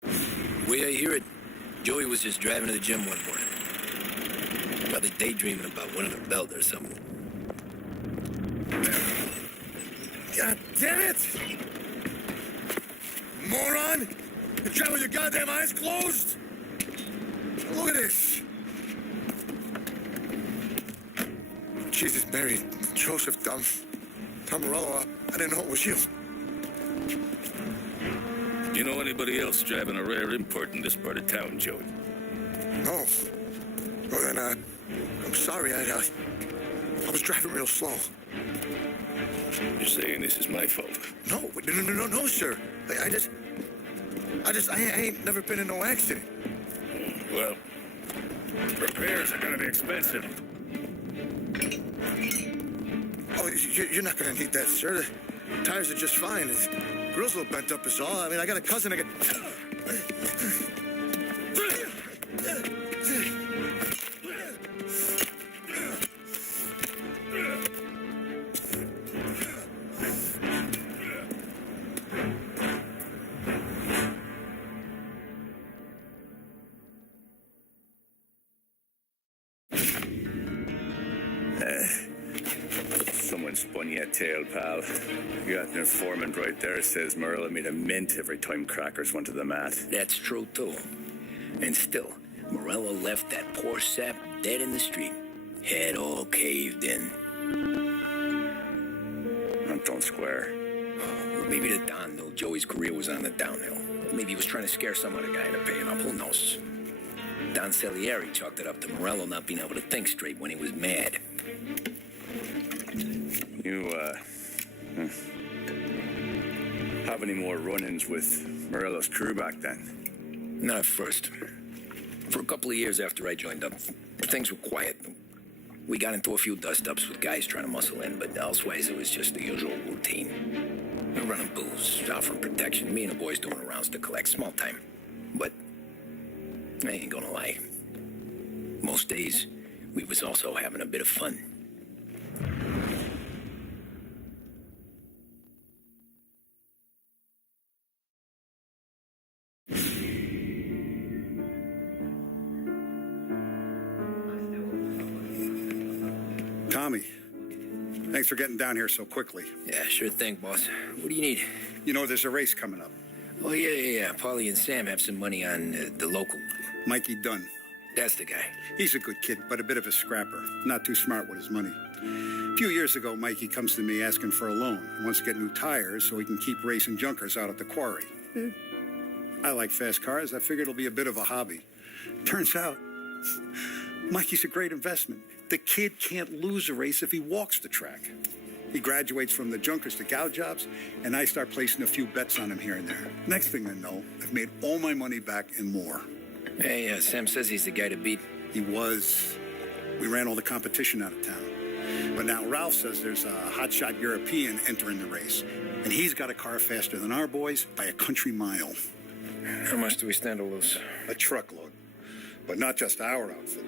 The way I hear it, Joey was just driving to the gym one morning. Probably daydreaming about winning a belt or something. God damn it! Moron! You drive with your goddamn eyes closed? Look at this! Jesus, Mary, Joseph, Tom Morello, I didn't know it was you. Do you know anybody else driving a rare import in this part of town, Joey? No. Well, then, I'm sorry, I was driving real slow. You're saying this is my fault? No, sir. I ain't never been in no accident. Well, repairs are gonna be expensive. Oh, you're not gonna need that, sir. The tires are just fine. The grill's a little bent up is all. I mean, I got a cousin I can... Someone spun you a tail, pal. You got an informant right there says Morello made a mint every time Crackers went to the mat. That's true, too. And still, Morello left that poor sap dead in the street. Head all caved in. Don't square. Well, maybe the Don knew Joey's career was on the downhill. Maybe he was trying to scare some other guy into paying up. Who knows? Don Salieri chalked it up to Morello not being able to think straight when he was mad. You, have any more run-ins with Morello's crew back then? Not at first. For a couple of years after I joined up, things were quiet. We got into a few dust-ups with guys trying to muscle in, but elsewise it was just the usual routine. We're running booze, offering protection, me and the boys doing rounds to collect, small time. But I ain't gonna lie. Most days, we was also having a bit of fun. Tommy, thanks for getting down here so quickly. Yeah, sure thing, boss. What do you need? You know, there's a race coming up. Oh, yeah. Paulie and Sam have some money on the local. Mikey Dunn. That's the guy. He's a good kid, but a bit of a scrapper. Not too smart with his money. A few years ago, Mikey comes to me asking for a loan. He wants to get new tires so he can keep racing junkers out at the quarry. I like fast cars. I figured it'll be a bit of a hobby. Turns out, Mikey's a great investment. The kid can't lose a race if he walks the track. He graduates from the junkers to gal jobs, and I start placing a few bets on him here and there. Next thing I know, I've made all my money back and more. Hey, Sam says he's the guy to beat. He was. We ran all the competition out of town. But now Ralph says there's a hotshot European entering the race, and he's got a car faster than our boys by a country mile. How much do we stand to lose? A truckload. But not just our outfit.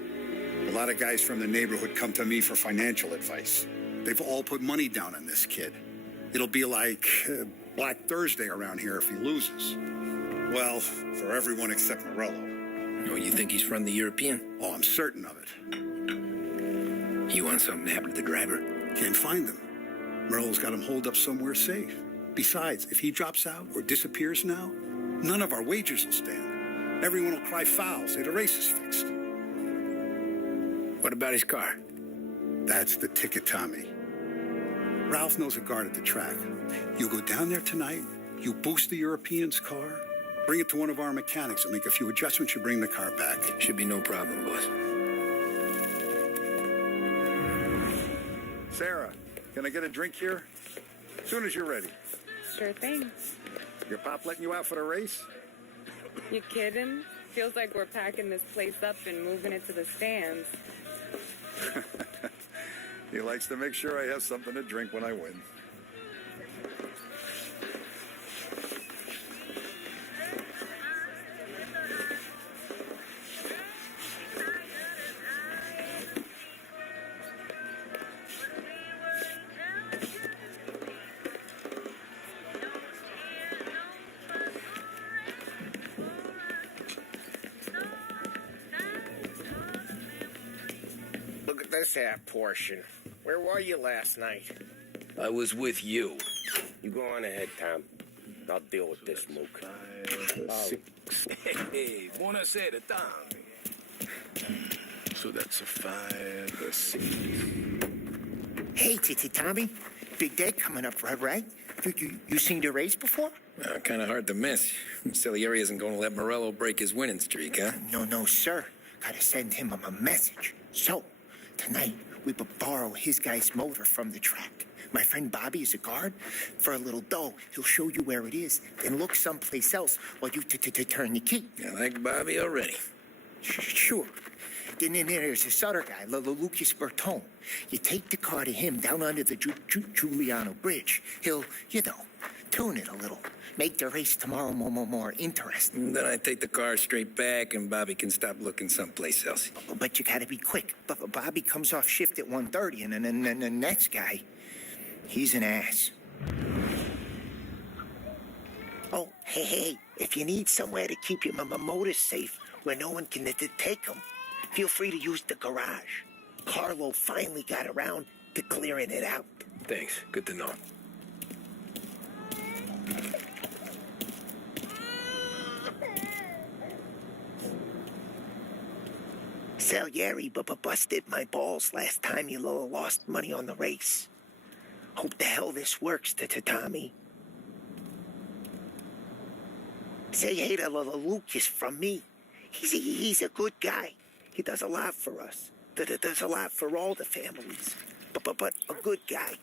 A lot of guys from the neighborhood come to me for financial advice. They've all put money down on this kid. It'll be like Black Thursday around here if he loses. Well, for everyone except Morello. Oh, you think he's from the European? Oh, I'm certain of it. You want something to happen to the driver? Can't find him. Morello's got him holed up somewhere safe. Besides, if he drops out or disappears now, none of our wagers will stand. Everyone will cry foul, say the race is fixed. What about his car? That's the ticket, Tommy. Ralph knows a guard at the track. You go down there tonight, you boost the European's car, bring it to one of our mechanics, and make a few adjustments, you bring the car back. Should be no problem, boss. Sarah, can I get a drink here? As soon as you're ready. Sure thing. Your pop letting you out for the race? You kidding? Feels like we're packing this place up and moving it to the stands. He likes to make sure I have something to drink when I win. Look at this half portion. Where were you last night? I was with you. You go on ahead, Tom. I'll deal with this mook. Hey, buonasera, Tom. So that's a 5, a 6. Hey, Tommy. Big day coming up, right? You seen the race before? Kind of hard to miss. Salieri isn't going to let Morello break his winning streak, huh? No, sir. Gotta send him a message. So, tonight, we borrow his guy's motor from the track. My friend Bobby is a guard. For a little dough, he'll show you where it is, then look someplace else while you turn the key. I like Bobby already. Sure. Then there's this other guy, Lucas Bertone. You take the car to him down under the Giuliano Bridge. He'll, tune it a little. Make the race tomorrow more interesting. Then I take the car straight back and Bobby can stop looking someplace else. But you gotta be quick. But Bobby comes off shift at 1:30, and then the next guy, he's an ass. Oh, hey, if you need somewhere to keep your motor safe where no one can take them, feel free to use the garage. Carlo finally got around to clearing it out. Thanks. Good to know. Salieri busted my balls last time you lost money on the race. Hope the hell this works, Tommy. Say hey to Lucas from me. He's a good guy. He does a lot for us. Does a lot for all the families. But a good guy.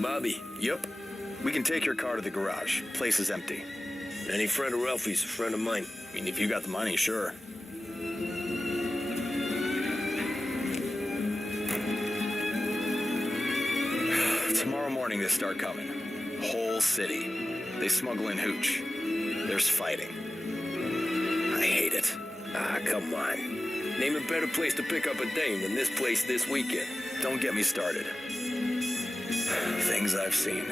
Bobby? Yep. We can take your car to the garage. Place is empty. Any friend of Ralphie's a friend of mine. I mean, if you got the money, sure. Tomorrow morning they start coming. Whole city. They smuggle in hooch. There's fighting. I hate it. Ah, come on. Name a better place to pick up a dame than this place this weekend. Don't get me started. Things I've seen.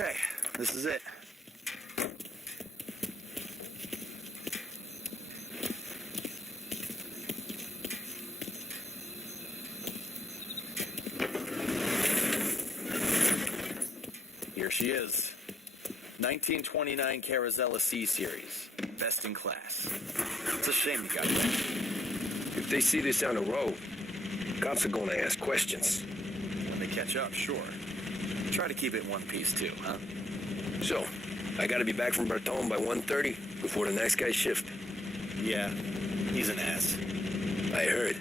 Okay, this is it. Here she is. 1929 Carazella C Series. Best in class. It's a shame you got that. If they see this on the road, cops are going to ask questions. When they catch up, sure. Try to keep it in one piece, too, huh? So, I got to be back from Bertone by 1:30 before the next guy's shift. Yeah, he's an ass. I heard.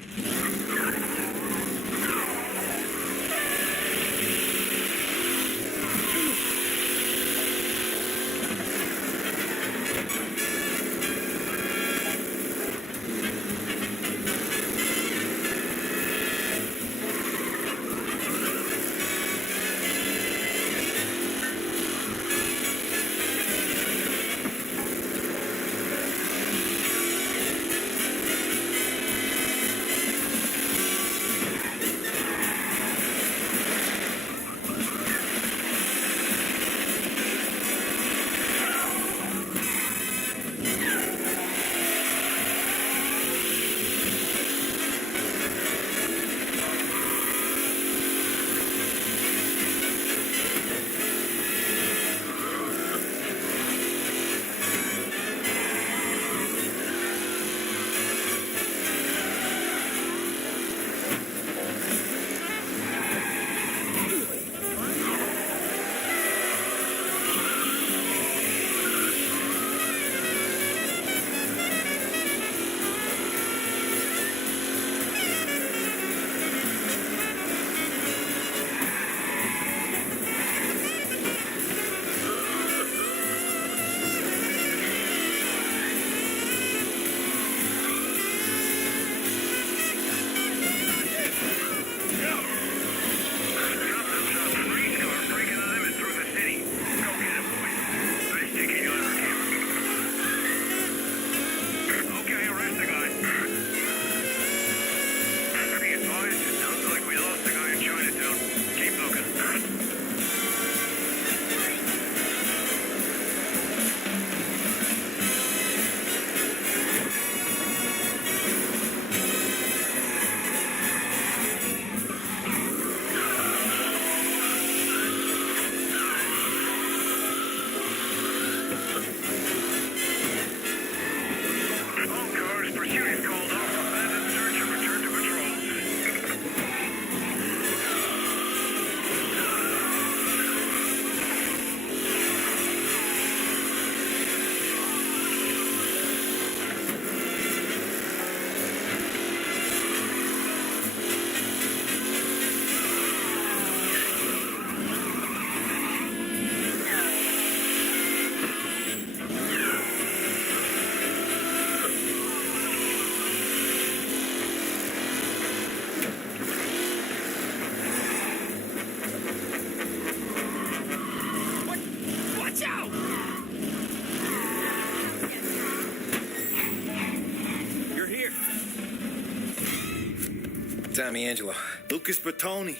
Tommy Angelo. Lucas Bertoni.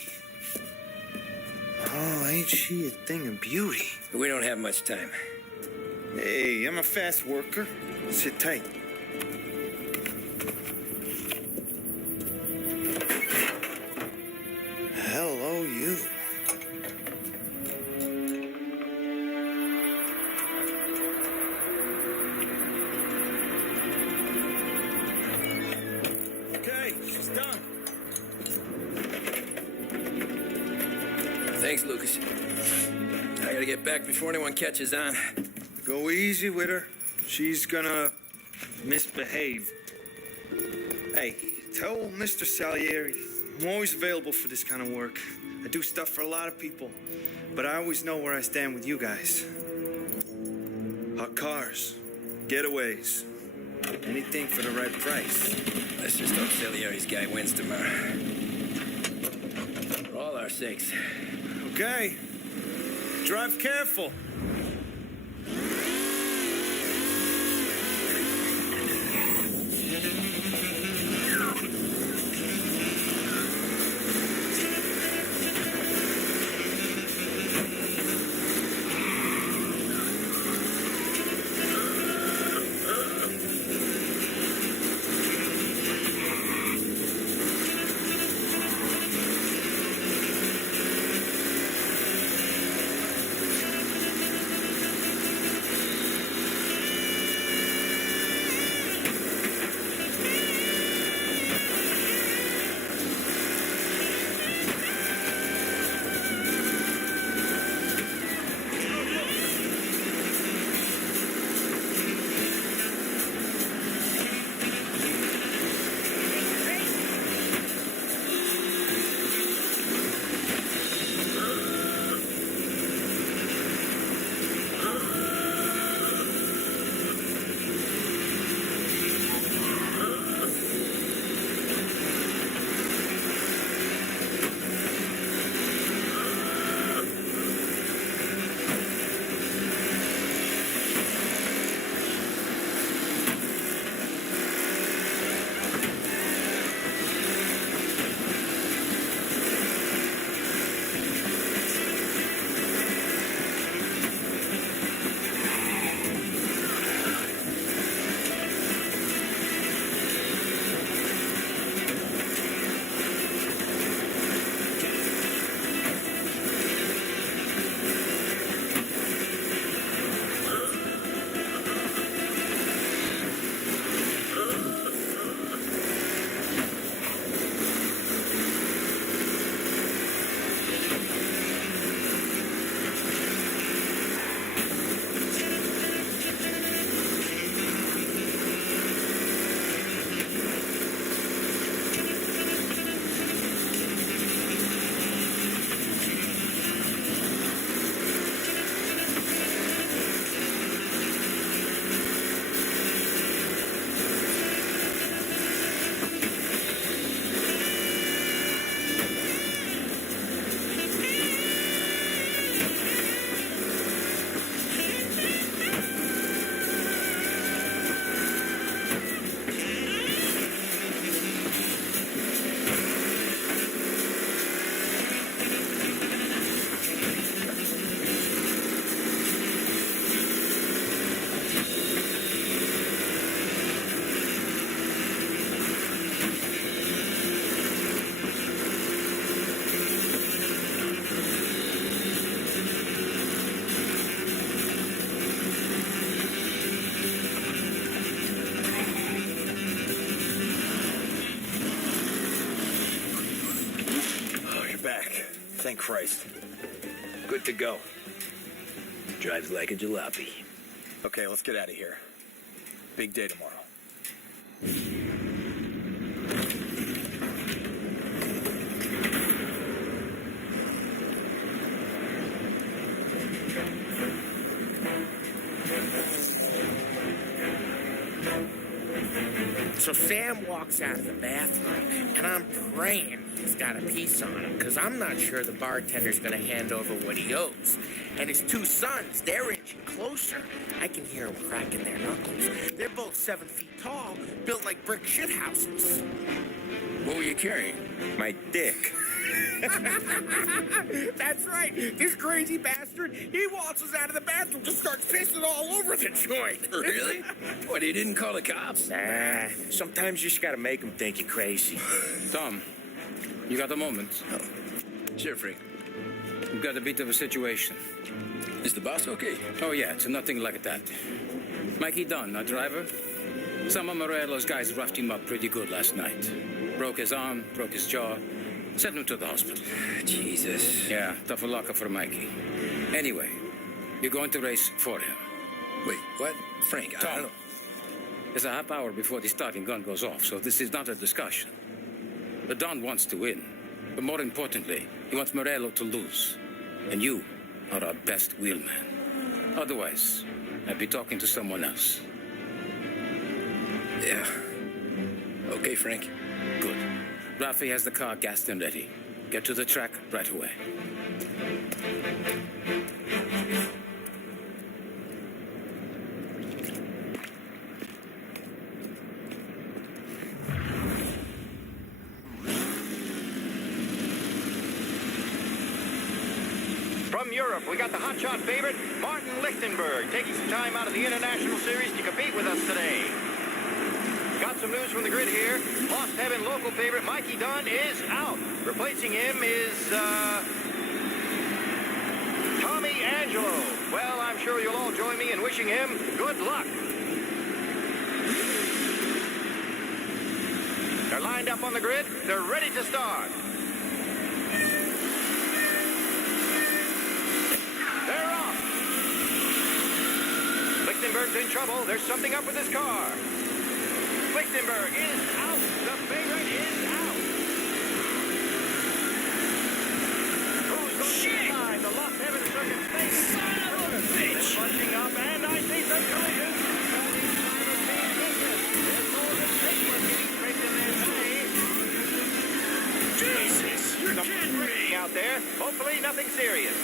Oh, ain't she a thing of beauty? We don't have much time. Hey, I'm a fast worker. Sit tight. Hello, you. Okay, she's done. Thanks, Lucas. I gotta get back before anyone catches on. Go easy with her. She's gonna misbehave. Hey, tell Mr. Salieri I'm always available for this kind of work. I do stuff for a lot of people, but I always know where I stand with you guys. Hot cars, getaways, anything for the right price. Let's just hope Salieri's guy wins tomorrow. For all our sakes. Okay. Drive careful. thank Christ. Good to go. Drives like a jalopy. Okay, let's get out of here. Big day tomorrow. So Sam walks out of the bathroom, and I'm praying he's got a piece on him, because I'm not sure the bartender's going to hand over what he owes. And his two sons, they're inching closer. I can hear them cracking their knuckles. They're both 7 feet tall, built like brick shithouses. What were you carrying? My dick. That's right. This crazy bastard, he waltzes out of the bathroom, just starts pissing all over the joint. Really? What, he didn't call the cops? Nah, sometimes you just gotta make them think you're crazy. Tom, you got a moment? Oh. Sure, Frank. We've got a bit of a situation. Is the boss okay? Oh, yeah, it's nothing like that. Mikey Dunn, our driver. Some of Morello's guys roughed him up pretty good last night. Broke his arm, broke his jaw. Sent him to the hospital. Jesus. Yeah, tough luck for Mikey. Anyway, you're going to race for him. Wait, what? Frank, I don't know. There's a half hour before the starting gun goes off, so this is not a discussion. The Don wants to win, but more importantly, he wants Morello to lose. And you are our best wheelman. Otherwise, I'd be talking to someone else. Yeah. Okay, Frank. Good. Rafi has the car gassed and ready. Get to the track right away. From Europe, we got the hotshot favorite, Martin Lichtenberg, taking some time out of the International Series to compete with us today. Got some news from the grid here. Lost Heaven local favorite Mikey Dunn is out. Replacing him is, Tommy Angelo. Well, I'm sure you'll all join me in wishing him good luck. They're lined up on the grid. They're ready to start. They're off. Lichtenberg's in trouble. There's something up with his car. Lichtenberg is out. The favorite is out. Who's going to decide? The Lost Heaven Circuit Space. Son of a bitch! They're bunching up, and I see some collisions. Jesus, you're kidding me! Out there. Hopefully nothing serious.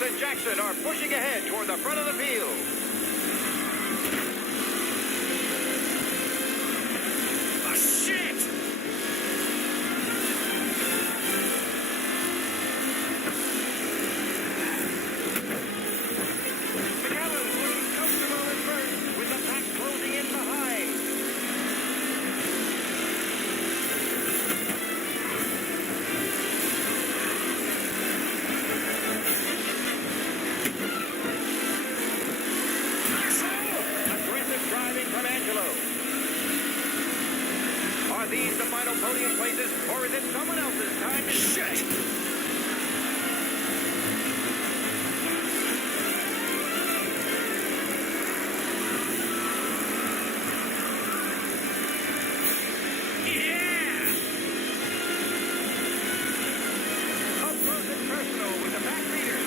And Jackson are pushing ahead toward the front of the field. Oh, shit! McAllen's looking comfortable at first, with the pack closing in behind. Are these the final podium places, or is it someone else's time to shine? Yeah! Up close and personal with the back leader.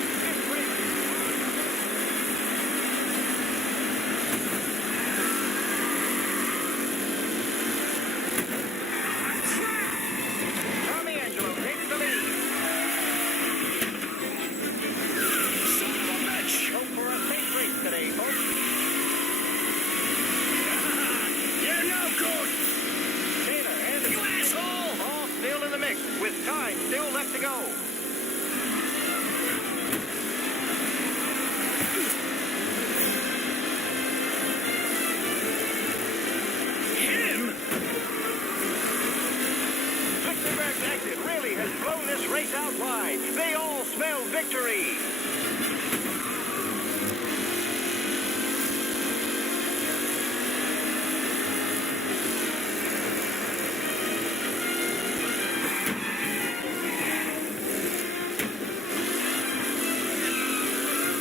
With time still left to go. Him? Lichtenberg's exit really has blown this race out wide. They all smell victory.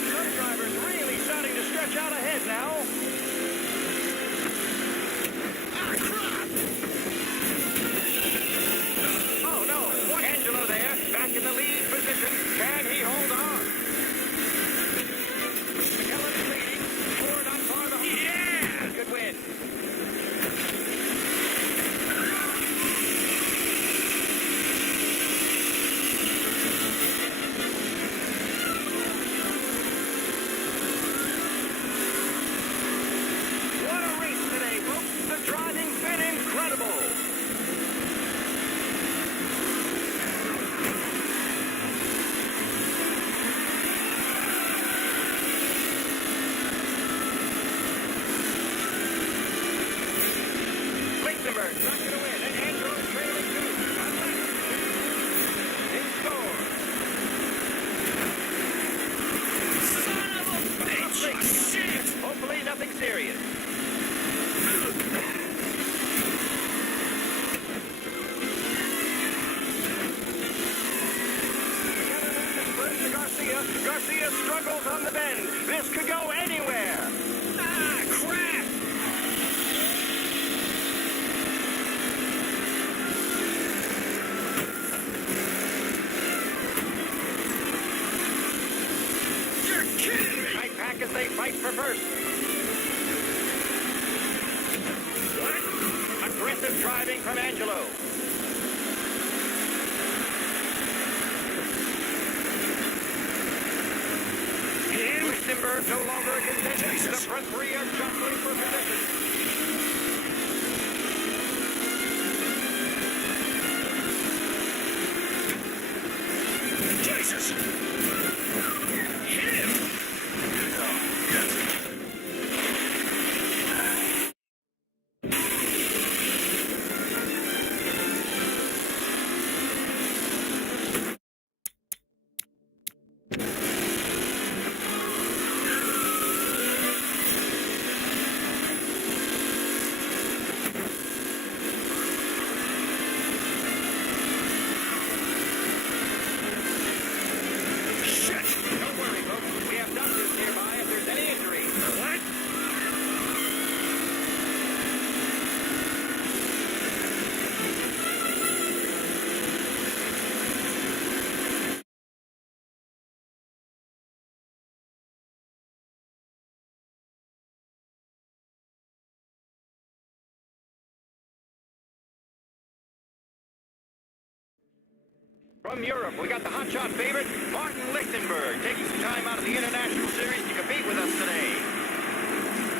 Some drivers really starting to stretch out ahead now. Oh no, Angelo there, back in the lead position. Can he hold on? McKellen is leading. Ford on far behind. Yeah! Good win. What a race today, folks. The driving's been incredible. Lichtenberg's not going to win, and Angelo's trailing two. In score. Son of a bitch! Shit! Hopefully nothing serious. Garcia struggles on the bend. This could go anywhere. Ah, crap! You're kidding me! Tight pack as they fight for first. What? Aggressive driving from Angelo. Lichtenberg no longer a contender. The front three are jostling for position. Jesus! Hit him! From Europe, we got the hotshot favorite, Martin Lichtenberg, taking some time out of the International Series to compete with us today.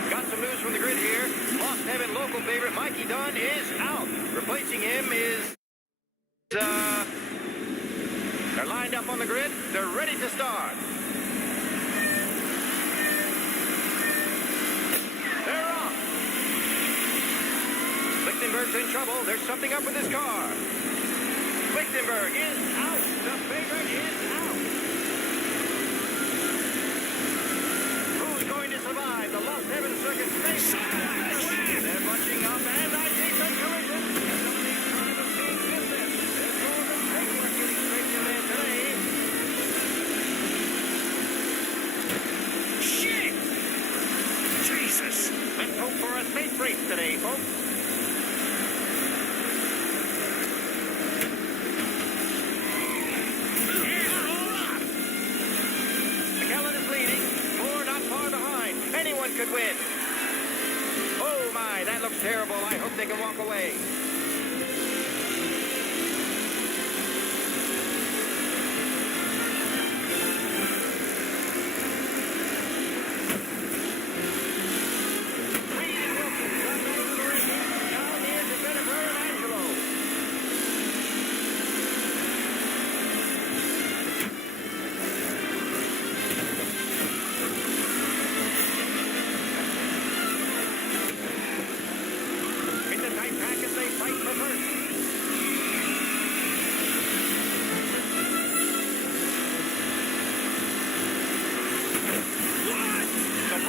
Got some news from the grid here. Lost Heaven local favorite Mikey Dunn is out. Replacing him is... They're lined up on the grid. They're ready to start. They're off. Lichtenberg's in trouble. There's something up with his car. Lichtenberg is out. The favorite is out. Who's going to survive the Lost Heaven Circuit space? They're bunching up, and I see some collision. Some of these drivers being business. There's more than paperwork getting straight in there today. Shit! Jesus! Let's hope for a safe race today, folks. Could win. Oh my, that looks terrible. I hope they can walk away.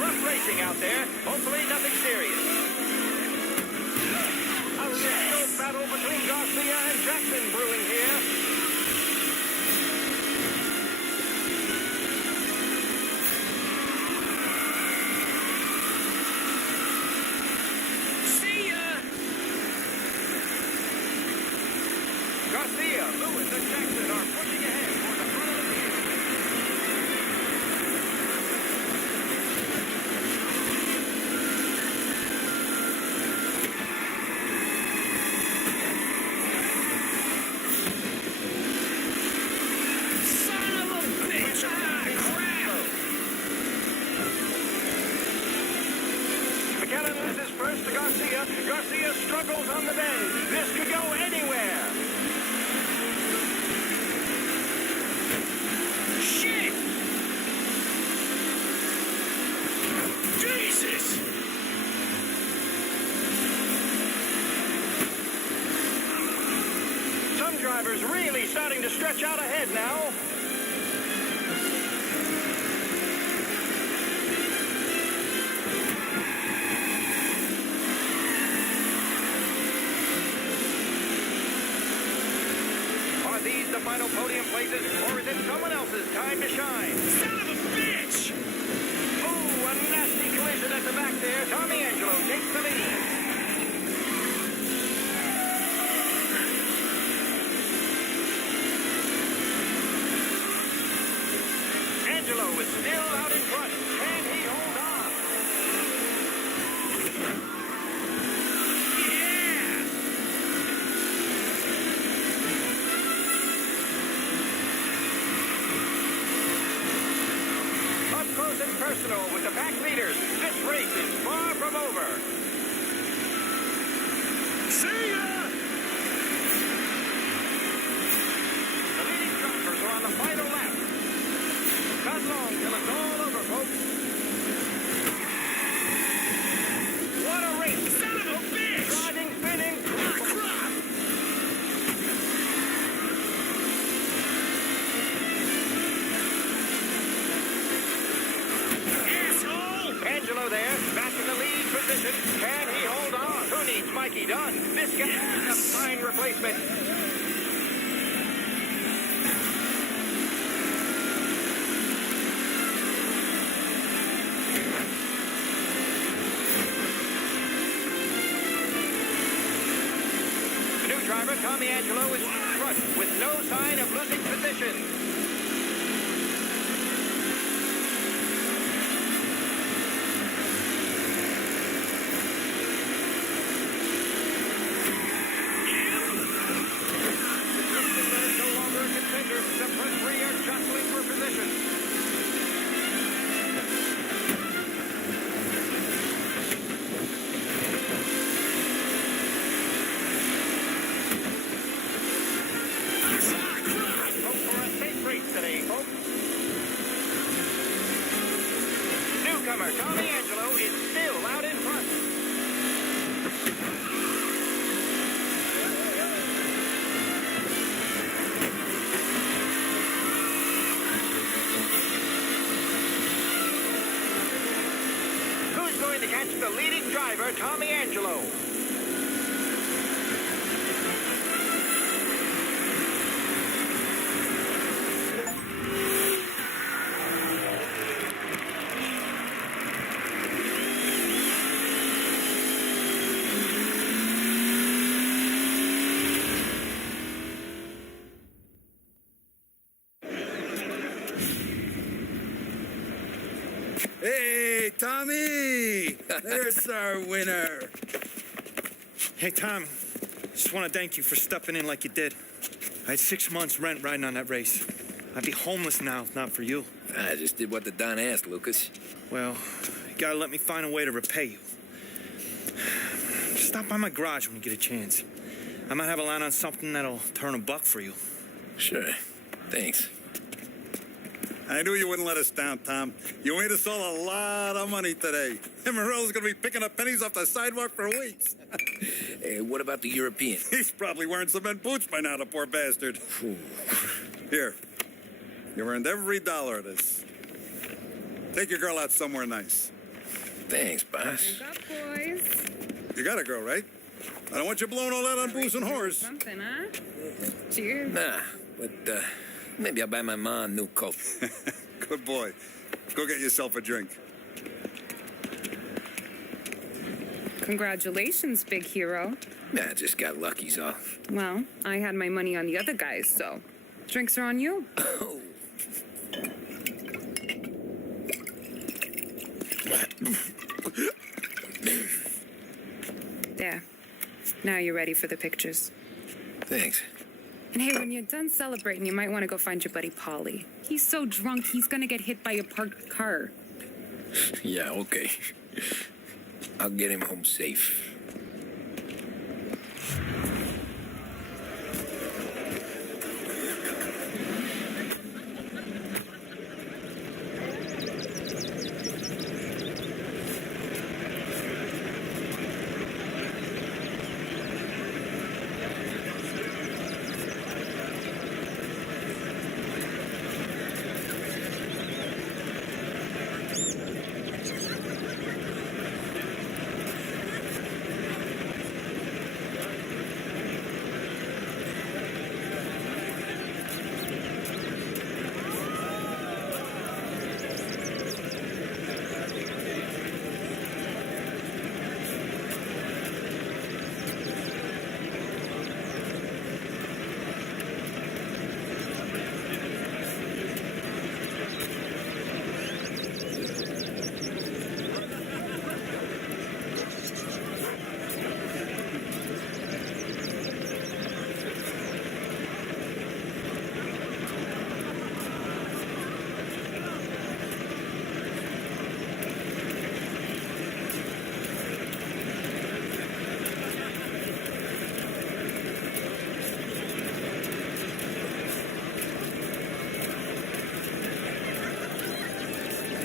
rough racing out there. Hopefully nothing serious. A real battle between Garcia and Jackson brewing here. See ya! Garcia, Lewis, and Jackson are pushing ahead for the front of the field. Son of a bitch! Ah, crap! McKellen loses first to Garcia. Garcia struggles on the bend. This could go anywhere. Shit! Jesus! Some drivers really starting to stretch out ahead now. Are these the final podium places, or is it someone else's time to shine? Son of a bitch! Ooh, a nasty collision at the back there. Tommy Angelo takes the lead. Angelo is still out in front. Can he hold on? Yeah! Up close and personal with the pack leaders. This race is far from over. See ya! The leading drivers are on the final lap. Not long till it's all over, folks. What a race! Son of a bitch! Driving, spinning, Ah, crap! Asshole! Angelo there, back in the lead position. Can he hold on? Who needs Mikey Dunn? This guy is a fine replacement. The new driver, Tommy Angelo, is in front with no sign of losing position. No longer a contender. The front three are jostling for position. Hope for a safe race today, folks. Newcomer Tommy Angelo is still out in front. Who's going to catch the leading driver, Tommy Angelo? Hey, Tommy! There's our winner. Hey, Tom. Just want to thank you for stepping in like you did. I had 6 months rent riding on that race. I'd be homeless now if not for you. I just did what the Don asked, Lucas. Well, you gotta let me find a way to repay you. Stop by my garage when you get a chance. I might have a line on something that'll turn $1 for you. Sure. Thanks. I knew you wouldn't let us down, Tom. You made us all a lot of money today. And Morello's going to be picking up pennies off the sidewalk for weeks. Hey, what about the European? He's probably wearing cement boots by now, the poor bastard. Here. You earned every dollar of this. Take your girl out somewhere nice. Thanks, boss. Wake up, boys. You got a girl, right? I don't want you blowing all that on booze and whores. Something, huh? Cheers. Nah, but maybe I'll buy my mom a new coat. Good boy. Go get yourself a drink. Congratulations, big hero. Nah, I just got lucky's all. Well, I had my money on the other guys, so drinks are on you. Oh. There. Now you're ready for the pictures. Thanks. And hey, when you're done celebrating, you might want to go find your buddy Paulie. He's so drunk, he's gonna get hit by a parked car. Yeah, okay. I'll get him home safe.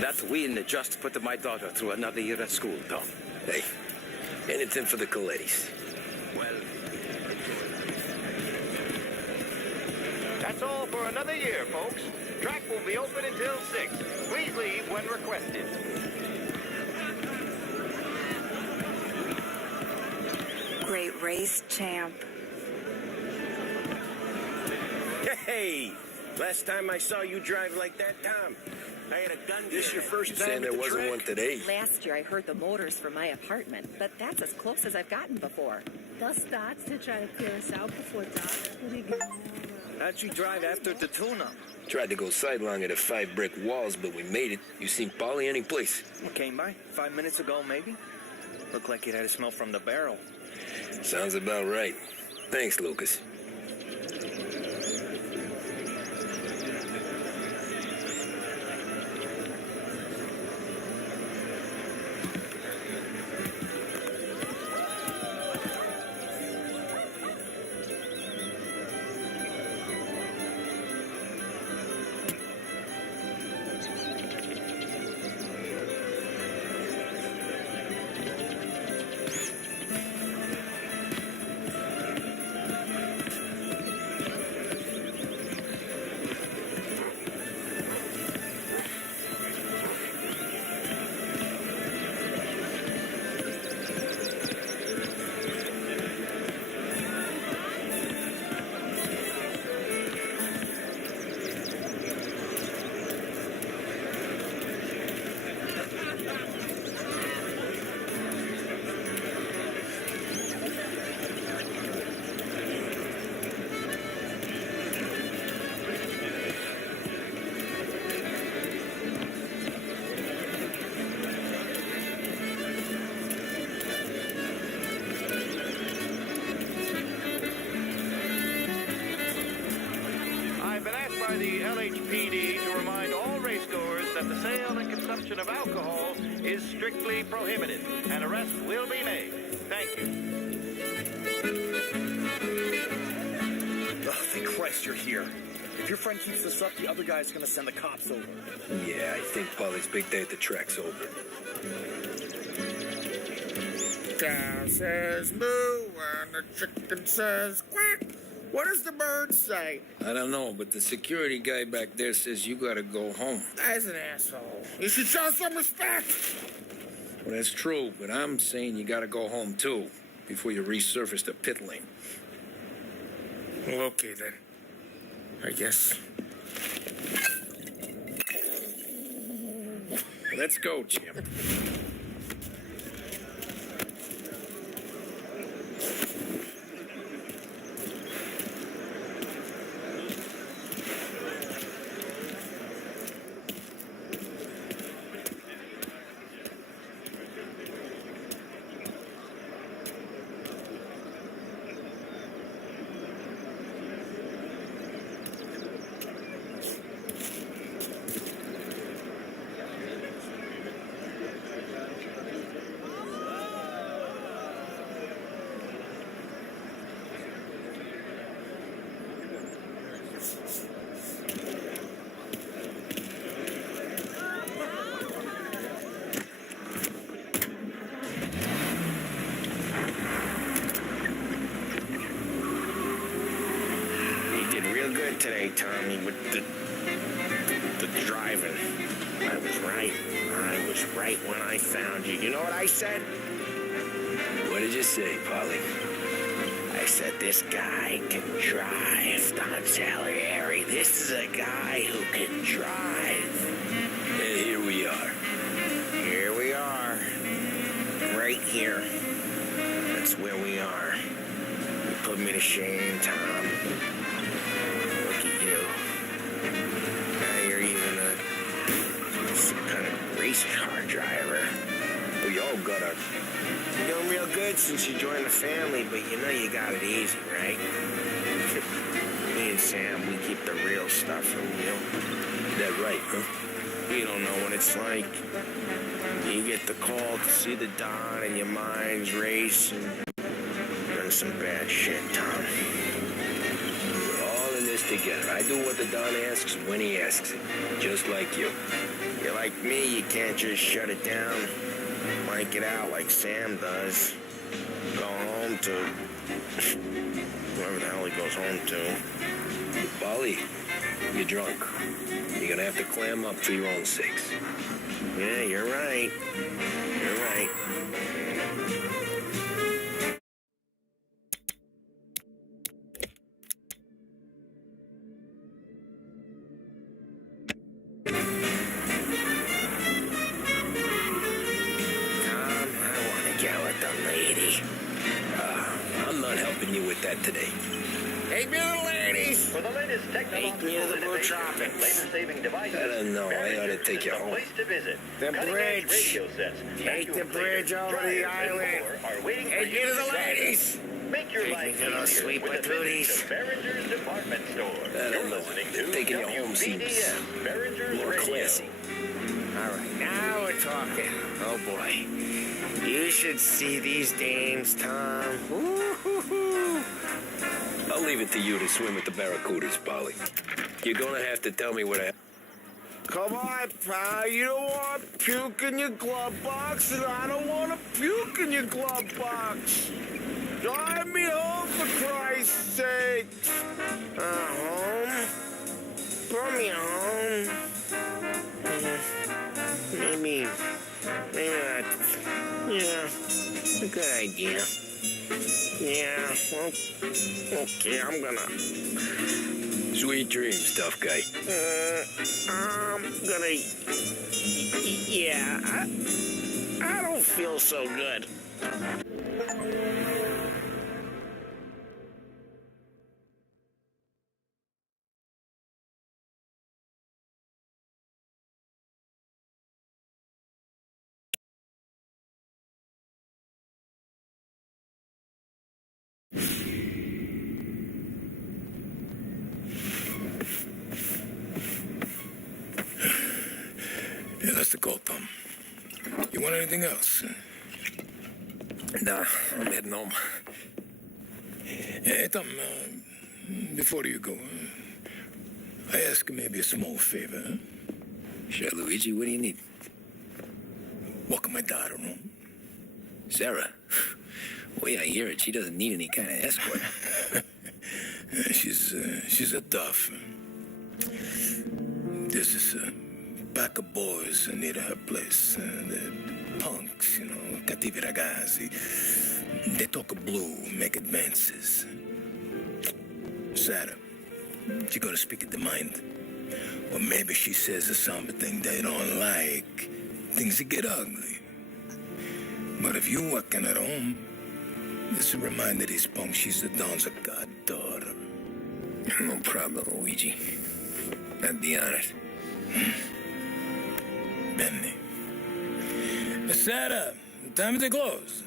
That win just put my daughter through another year at school, Tom. Hey, anything for the Colettis. Well, That's all for another year, folks. Track will be open until 6. Please leave when requested. Great race, champ. Hey, last time I saw you drive like that, Tom, I had a gun. This your first time saying at there the wasn't track? one today. Last year I heard the motors from my apartment, but that's as close as I've gotten before. They'll start to try to clear us out before dark. How'd you drive after the tune-up? Tried to go sidelong at the 5 brick walls, but we made it. You seen Polly any place? Came by 5 minutes ago, maybe. Looked like it had a smell from the barrel. Sounds about right. Thanks, Lucas. By the LHPD to remind all racegoers that the sale and consumption of alcohol is strictly prohibited. An arrest will be made. Thank you. Oh, thank Christ you're here. If your friend keeps this up, the other guy's gonna send the cops over. Yeah, I think Polly's big day at the track's over. Cow says moo and the chicken says quack. What does the bird say? I don't know, but the security guy back there says you gotta go home. That's an asshole. You should show some respect. Well, that's true, but I'm saying you gotta go home, too, before you resurface the pit lane. Well, okay, then. I guess. Let's go, champ. Today, Tommy, with the driving. I was right. I was right when I found you. You know what I said? What did you say, Polly? I said, this guy can drive, Don Salieri. This is a guy who can drive. And here we are. Here we are. Right here. That's where we are. You put me to shame, Tom. Race car driver. We all got our... You're doing real good since you joined the family, but you know you got it easy, right? Me and Sam, we keep the real stuff from you. That right, huh? You don't know what it's like. You get the call to see the Don and your mind's racing. Done some bad shit, Tom. We're all in this together. I do what the Don asks when he asks it. Just like you. You're like me, you can't just shut it down, blank it out like Sam does. Go home to whoever the hell he goes home to. Polly, you're drunk. You're gonna have to clam up for your own sakes. Yeah, you're right. You're right. That today. Hey, beautiful ladies! For the latest technological innovations, laser-saving devices, I don't know. I ought to take you home. Place to visit. The bridge. Radio sets, Take the bridge over the island. Hey, get to the ladies! Make your life easier sweet with a visit to Behringer's Department Store. I don't know. Taking you home seems more classy. All right, now we're talking. Oh, boy. You should see these dames, Tom. Woo-hoo-hoo. I'll leave it to you to swim with the barracudas, Polly. You're gonna have to tell me what I... Come on, pal. You don't want to puke in your glove box, and I don't want to puke in your glove box. Drive me home, for Christ's sake. Home? Throw me home. Maybe that. Yeah, a good idea. Yeah, well, okay, I'm gonna... Sweet dreams, tough guy. I'm gonna... Yeah, I don't feel so good. Yeah, that's the call, Tom. You want anything else? Nah, I'm heading home. Hey, Tom, before you go, I ask maybe a small favor, huh? Sure, Luigi, what do you need? Walk my daughter home. Sarah? The way I hear it, she doesn't need any kind of escort. She's a tough. There's this pack of boys near her place. They're punks, cattivi ragazzi. They talk blue, make advances. Sarah, she gonna speak at the mind. Or maybe she says something they don't like. Things get ugly. But if you working at home, this will remind these punks she's the Don's a goddaughter. No problem, Luigi. I'd be honest. Benny. Sarah, time to close.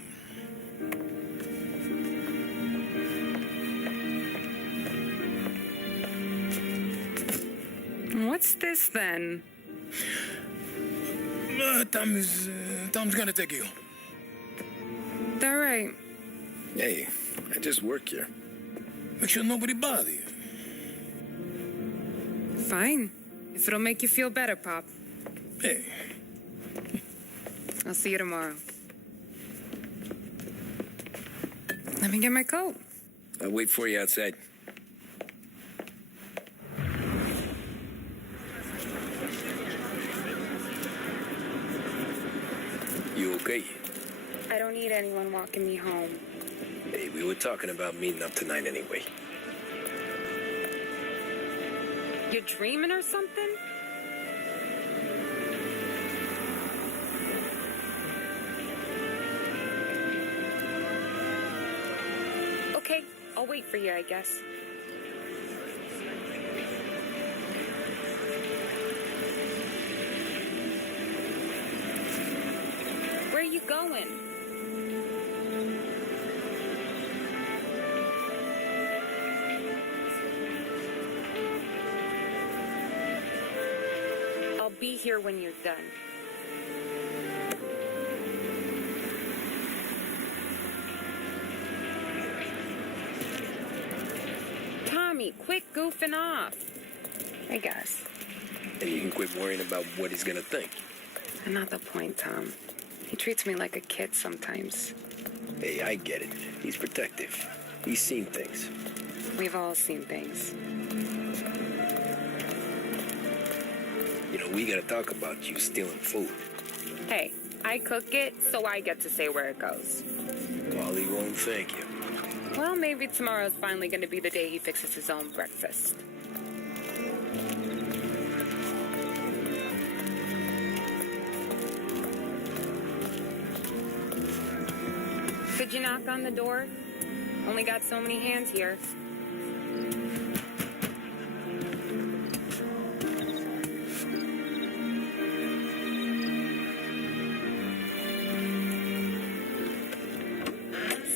What's this then? Tom's gonna take you. All right. Hey, I just work here. Make sure nobody bother you. Fine. If it'll make you feel better, Pop. Hey. I'll see you tomorrow. Let me get my coat. I'll wait for you outside. You okay? I don't need anyone walking me home. Hey, we were talking about meeting up tonight anyway. You're dreaming or something? Okay, I'll wait for you, I guess. Where are you going? I'll be here when you're done. Tommy, quit goofing off. I guess. And you can quit worrying about what he's gonna think. Not the point, Tom. He treats me like a kid sometimes. Hey, I get it. He's protective. He's seen things. We've all seen things. You know, we gotta talk about you stealing food. Hey, I cook it, so I get to say where it goes. Wally won't thank you. Well, maybe tomorrow's finally going to be the day he fixes his own breakfast. Could you knock on the door? Only got so many hands here.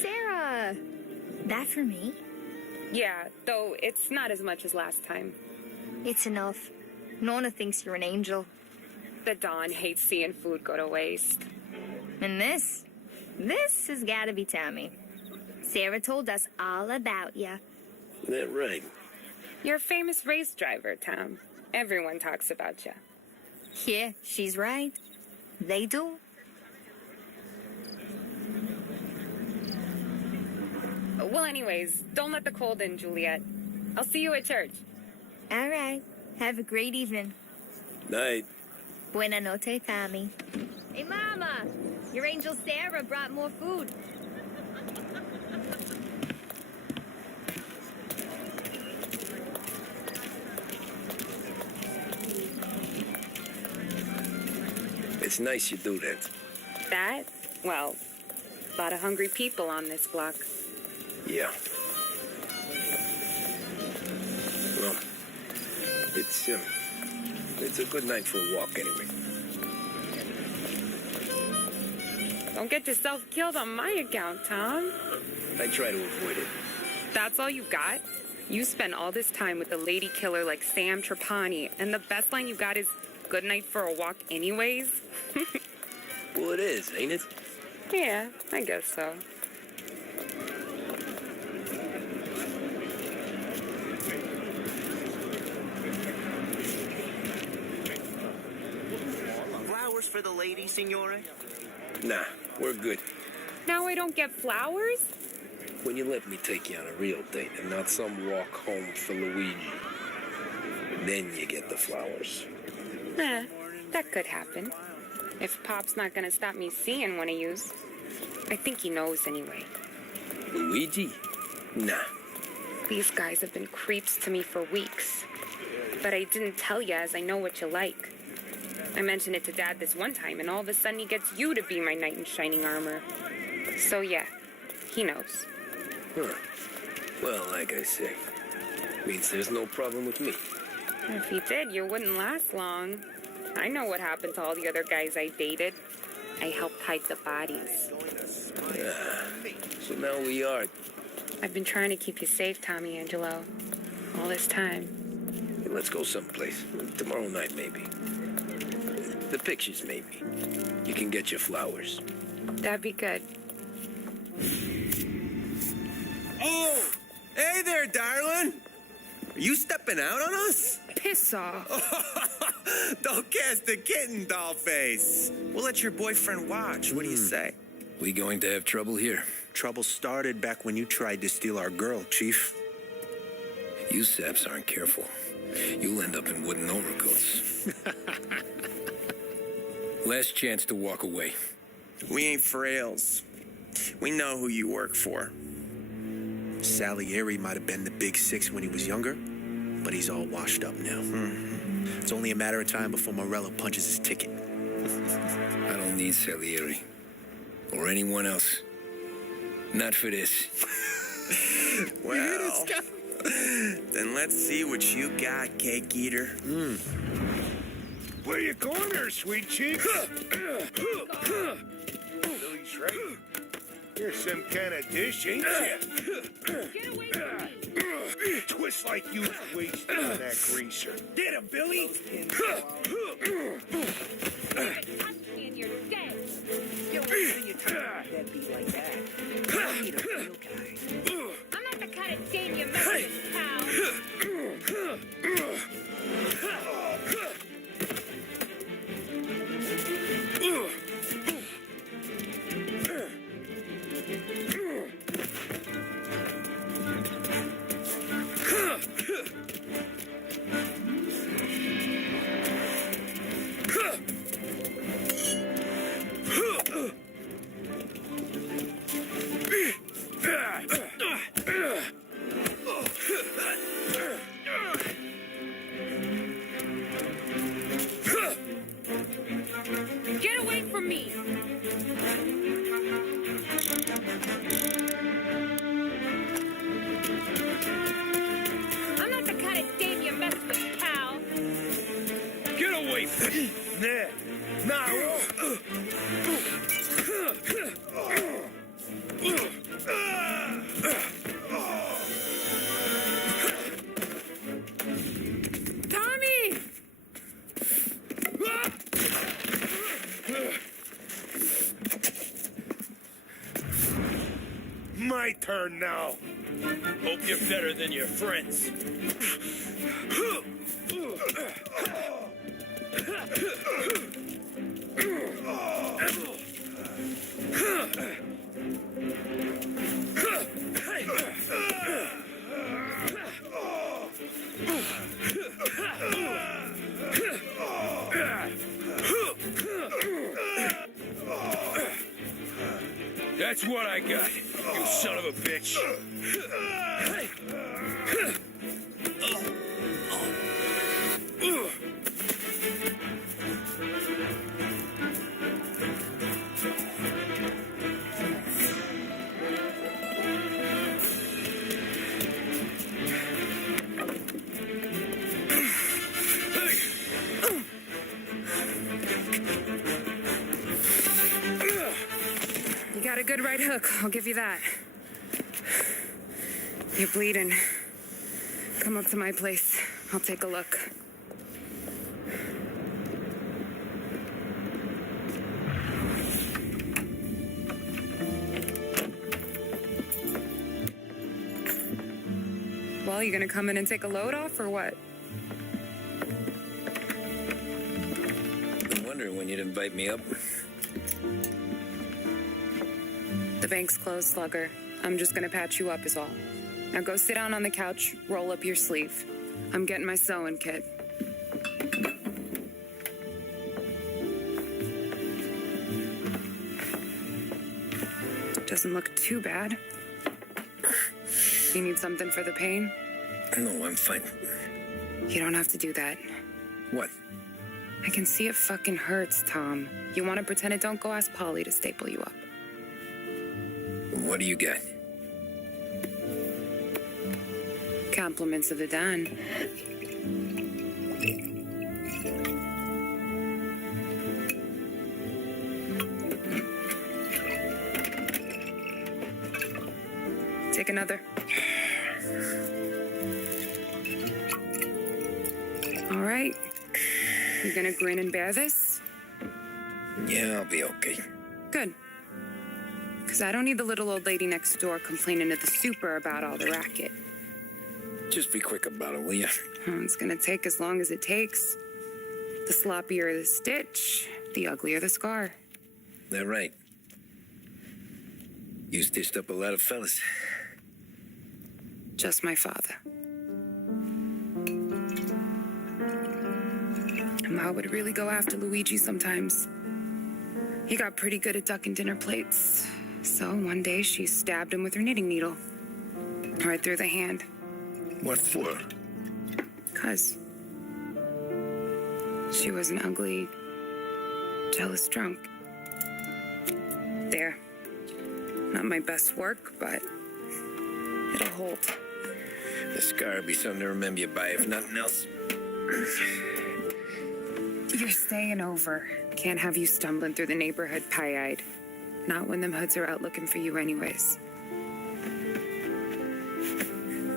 Sarah! That for me? Yeah, though it's not as much as last time. It's enough. Nona thinks you're an angel. The Don hates seeing food go to waste. And this has gotta be Tommy. Sarah told us all about you. That right. You're a famous race driver, Tom. Everyone talks about you. Yeah, she's right. They do. Well, anyways, don't let the cold in, Juliet. I'll see you at church. All right. Have a great evening. Night. Buena noche, Tommy. Hey, Mama! Your angel Sarah brought more food. It's nice you do that. That? Well, a lot of hungry people on this block. Yeah. Well, it's a good night for a walk anyway. Don't get yourself killed on my account, Tom. I try to avoid it. That's all you got? You spend all this time with a lady killer like Sam Trapani, and the best line you got is, good night for a walk anyways? Well, it is, ain't it? Yeah, I guess so. Flowers for the lady, Signore? Nah, we're good. Now I don't get flowers? When you let me take you on a real date and not some walk home for Luigi, then you get the flowers. That could happen. If Pop's not gonna stop me seeing one of yous. I think he knows anyway. Luigi? Nah. These guys have been creeps to me for weeks. But I didn't tell you, as I know what you like. I mentioned it to Dad this one time, and all of a sudden he gets you to be my knight in shining armor. So yeah, he knows. Huh. Well, like I say, means there's no problem with me. If he did, you wouldn't last long. I know what happened to all the other guys I dated. I helped hide the bodies. Yeah. So now we are. I've been trying to keep you safe, Tommy Angelo. All this time. Let's go someplace. Tomorrow night, maybe. The pictures, maybe. You can get your flowers. That'd be good. Oh! Hey there, darling! Are you stepping out on us? Piss off. Don't cast the kitten, dollface. We'll let your boyfriend watch. What do you say? We going to have trouble here? Trouble started back when you tried to steal our girl, Chief. You saps aren't careful. You'll end up in wooden overcoats. Last chance to walk away. We ain't frails. We know who you work for. Salieri might have been the big six when he was younger, but he's all washed up now. It's only a matter of time before Morello punches his ticket. I don't need Salieri. Or anyone else. Not for this. Well, then let's see what you got, cake eater. Where you going there, sweet cheek? Billy's right. You're some kind of dish, ain't you? Get away from me! Twist like you was wasted on that greaser. Get him, Billy! And you're dead! You don't see your time deadbeat like that. You need a real guy. I'm not the kind of dame you mess with, pal! Get away from me! I'm not the kind of dame you mess with, pal! Get away from me! There. Now. Tommy! My turn now. Hope you're better than your friends. That's what I got, you son of a bitch. You got a good right hook, I'll give you that. You're bleeding. Come up to my place. I'll take a look. Well, you gonna come in and take a load off, or what? I'm wondering when you'd invite me up. The bank's closed, Slugger. I'm just gonna patch you up is all. Now go sit down on the couch, roll up your sleeve. I'm getting my sewing kit. Doesn't look too bad. You need something for the pain? No, I'm fine. You don't have to do that. What? I can see it fucking hurts, Tom. You want to pretend it don't go ask Polly to staple you up. What do you got? Compliments of the Don. Take another. All right. You gonna grin and bear this? Yeah, I'll be okay. Good. Because I don't need the little old lady next door complaining to the super about all the racket. Just be quick about it, will you? It's gonna take as long as it takes. The sloppier the stitch, the uglier the scar. That right. You stitched up a lot of fellas. Just my father. Ma would really go after Luigi sometimes. He got pretty good at ducking dinner plates. So one day she stabbed him with her knitting needle. Right through the hand. What for? 'Cause she was an ugly, jealous drunk. There. Not my best work, but it'll hold. The scar will be something to remember you by, if nothing else. You're staying over. Can't have you stumbling through the neighborhood pie-eyed. Not when them hoods are out looking for you anyways.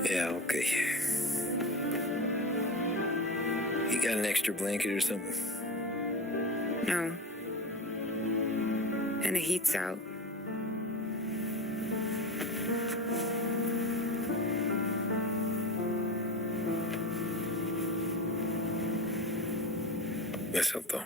Yeah, okay. You got an extra blanket or something? No. And the heat's out. Guess I'll go.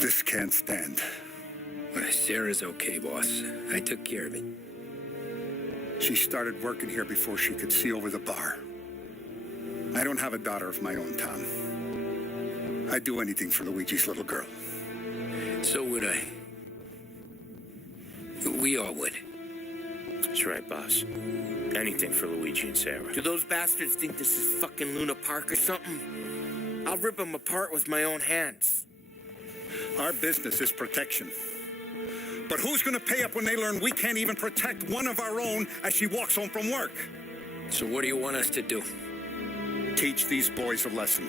This can't stand. Sarah's okay, boss. I took care of it. She started working here before she could see over the bar. I don't have a daughter of my own, Tom. I'd do anything for Luigi's little girl. So would I. We all would. That's right, boss. Anything for Luigi and Sarah. Do those bastards think this is fucking Luna Park or something? I'll rip them apart with my own hands. Our business is protection. But who's going to pay up when they learn we can't even protect one of our own as she walks home from work? So what do you want us to do? Teach these boys a lesson.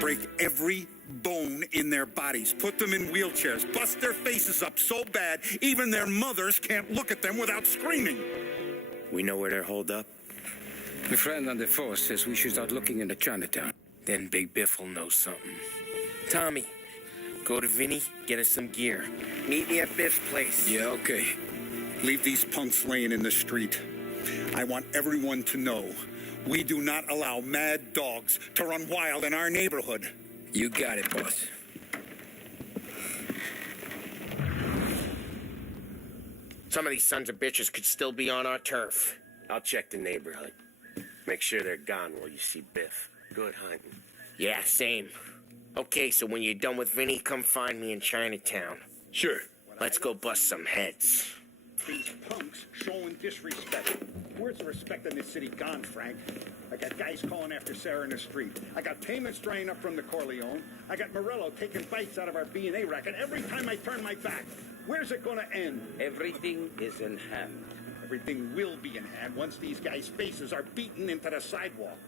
Break every bone in their bodies. Put them in wheelchairs. Bust their faces up so bad even their mothers can't look at them without screaming. We know where they're holed up. My friend on the force says we should start looking into Chinatown. Then Big Biff will know something. Tommy, go to Vinny, get us some gear. Meet me at Biff's place. Yeah, okay. Leave these punks laying in the street. I want everyone to know we do not allow mad dogs to run wild in our neighborhood. You got it, boss. Some of these sons of bitches could still be on our turf. I'll check the neighborhood. Make sure they're gone while you see Biff. Good hunting. Yeah, same. Okay, so when you're done with Vinny, come find me in Chinatown. Sure. Let's go bust some heads. These punks showing disrespect. Where's the respect in this city gone, Frank? I got guys calling after Sarah in the street. I got payments drying up from the Corleone. I got Morello taking bites out of our B&A racket every time I turn my back. Where's it gonna end? Everything is in hand. Everything will be in hand once these guys' faces are beaten into the sidewalk.